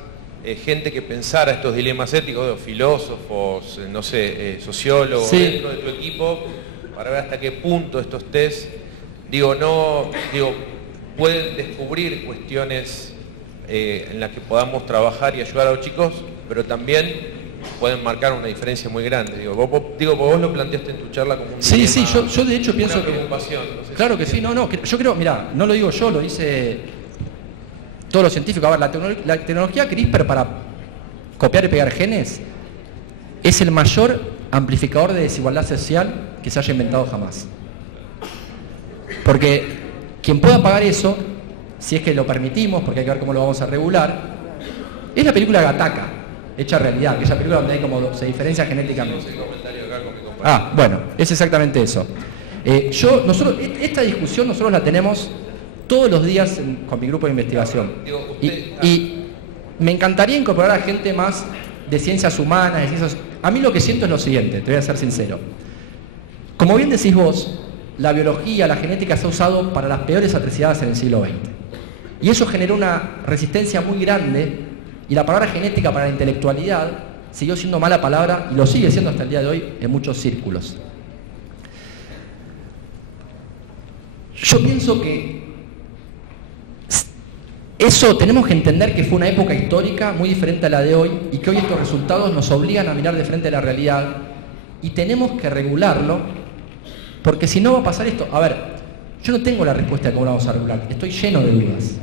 gente que pensara estos dilemas éticos, filósofos, no sé, sociólogos, dentro de tu equipo, para ver hasta qué punto estos test, pueden descubrir cuestiones en las que podamos trabajar y ayudar a los chicos, pero también pueden marcar una diferencia muy grande. Vos lo planteaste en tu charla como un dilema, Sí, yo de hecho pienso que... No sé claro que sí, yo creo, mirá, no lo digo yo, lo dice todos los científicos. A ver, la tecnología CRISPR para copiar y pegar genes es el mayor amplificador de desigualdad social que se haya inventado jamás. Porque quien pueda pagar eso, si es que lo permitimos, porque hay que ver cómo lo vamos a regular, es la película Gattaca, hecha realidad, aquella película donde hay como se diferencia genéticamente. Bueno, es exactamente eso. Esta discusión nosotros la tenemos todos los días con mi grupo de investigación. Y me encantaría incorporar a gente más de ciencias humanas, de ciencias... A mí lo que siento es lo siguiente, te voy a ser sincero. Como bien decís vos, la biología, la genética se ha usado para las peores atrocidades en el siglo XX. Y eso generó una resistencia muy grande, y la palabra genética para la intelectualidad siguió siendo mala palabra, y lo sigue siendo hasta el día de hoy en muchos círculos. Yo pienso que eso tenemos que entender que fue una época histórica muy diferente a la de hoy, y que hoy estos resultados nos obligan a mirar de frente a la realidad, y tenemos que regularlo, porque si no va a pasar esto. A ver, yo no tengo la respuesta de cómo lo vamos a regular, estoy lleno de dudas,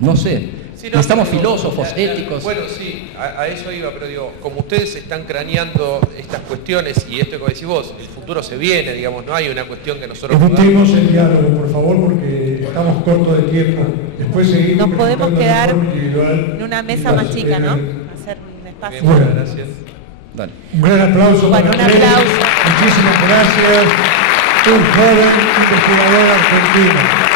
no sé. Necesitamos filósofos, éticos. Bueno, sí, a eso iba, pero como ustedes están craneando estas cuestiones y esto que decís vos, el futuro se viene, no hay una cuestión que nosotros... Discutimos el diálogo, por favor, porque estamos cortos de tiempo. Después seguimos... Nos podemos quedar en una mesa más chica, ¿no? Hacer un espacio. Bien, muchas gracias. Dale. Un gran aplauso para un Andrés. aplauso. Muchísimas gracias. Un joven investigador argentino.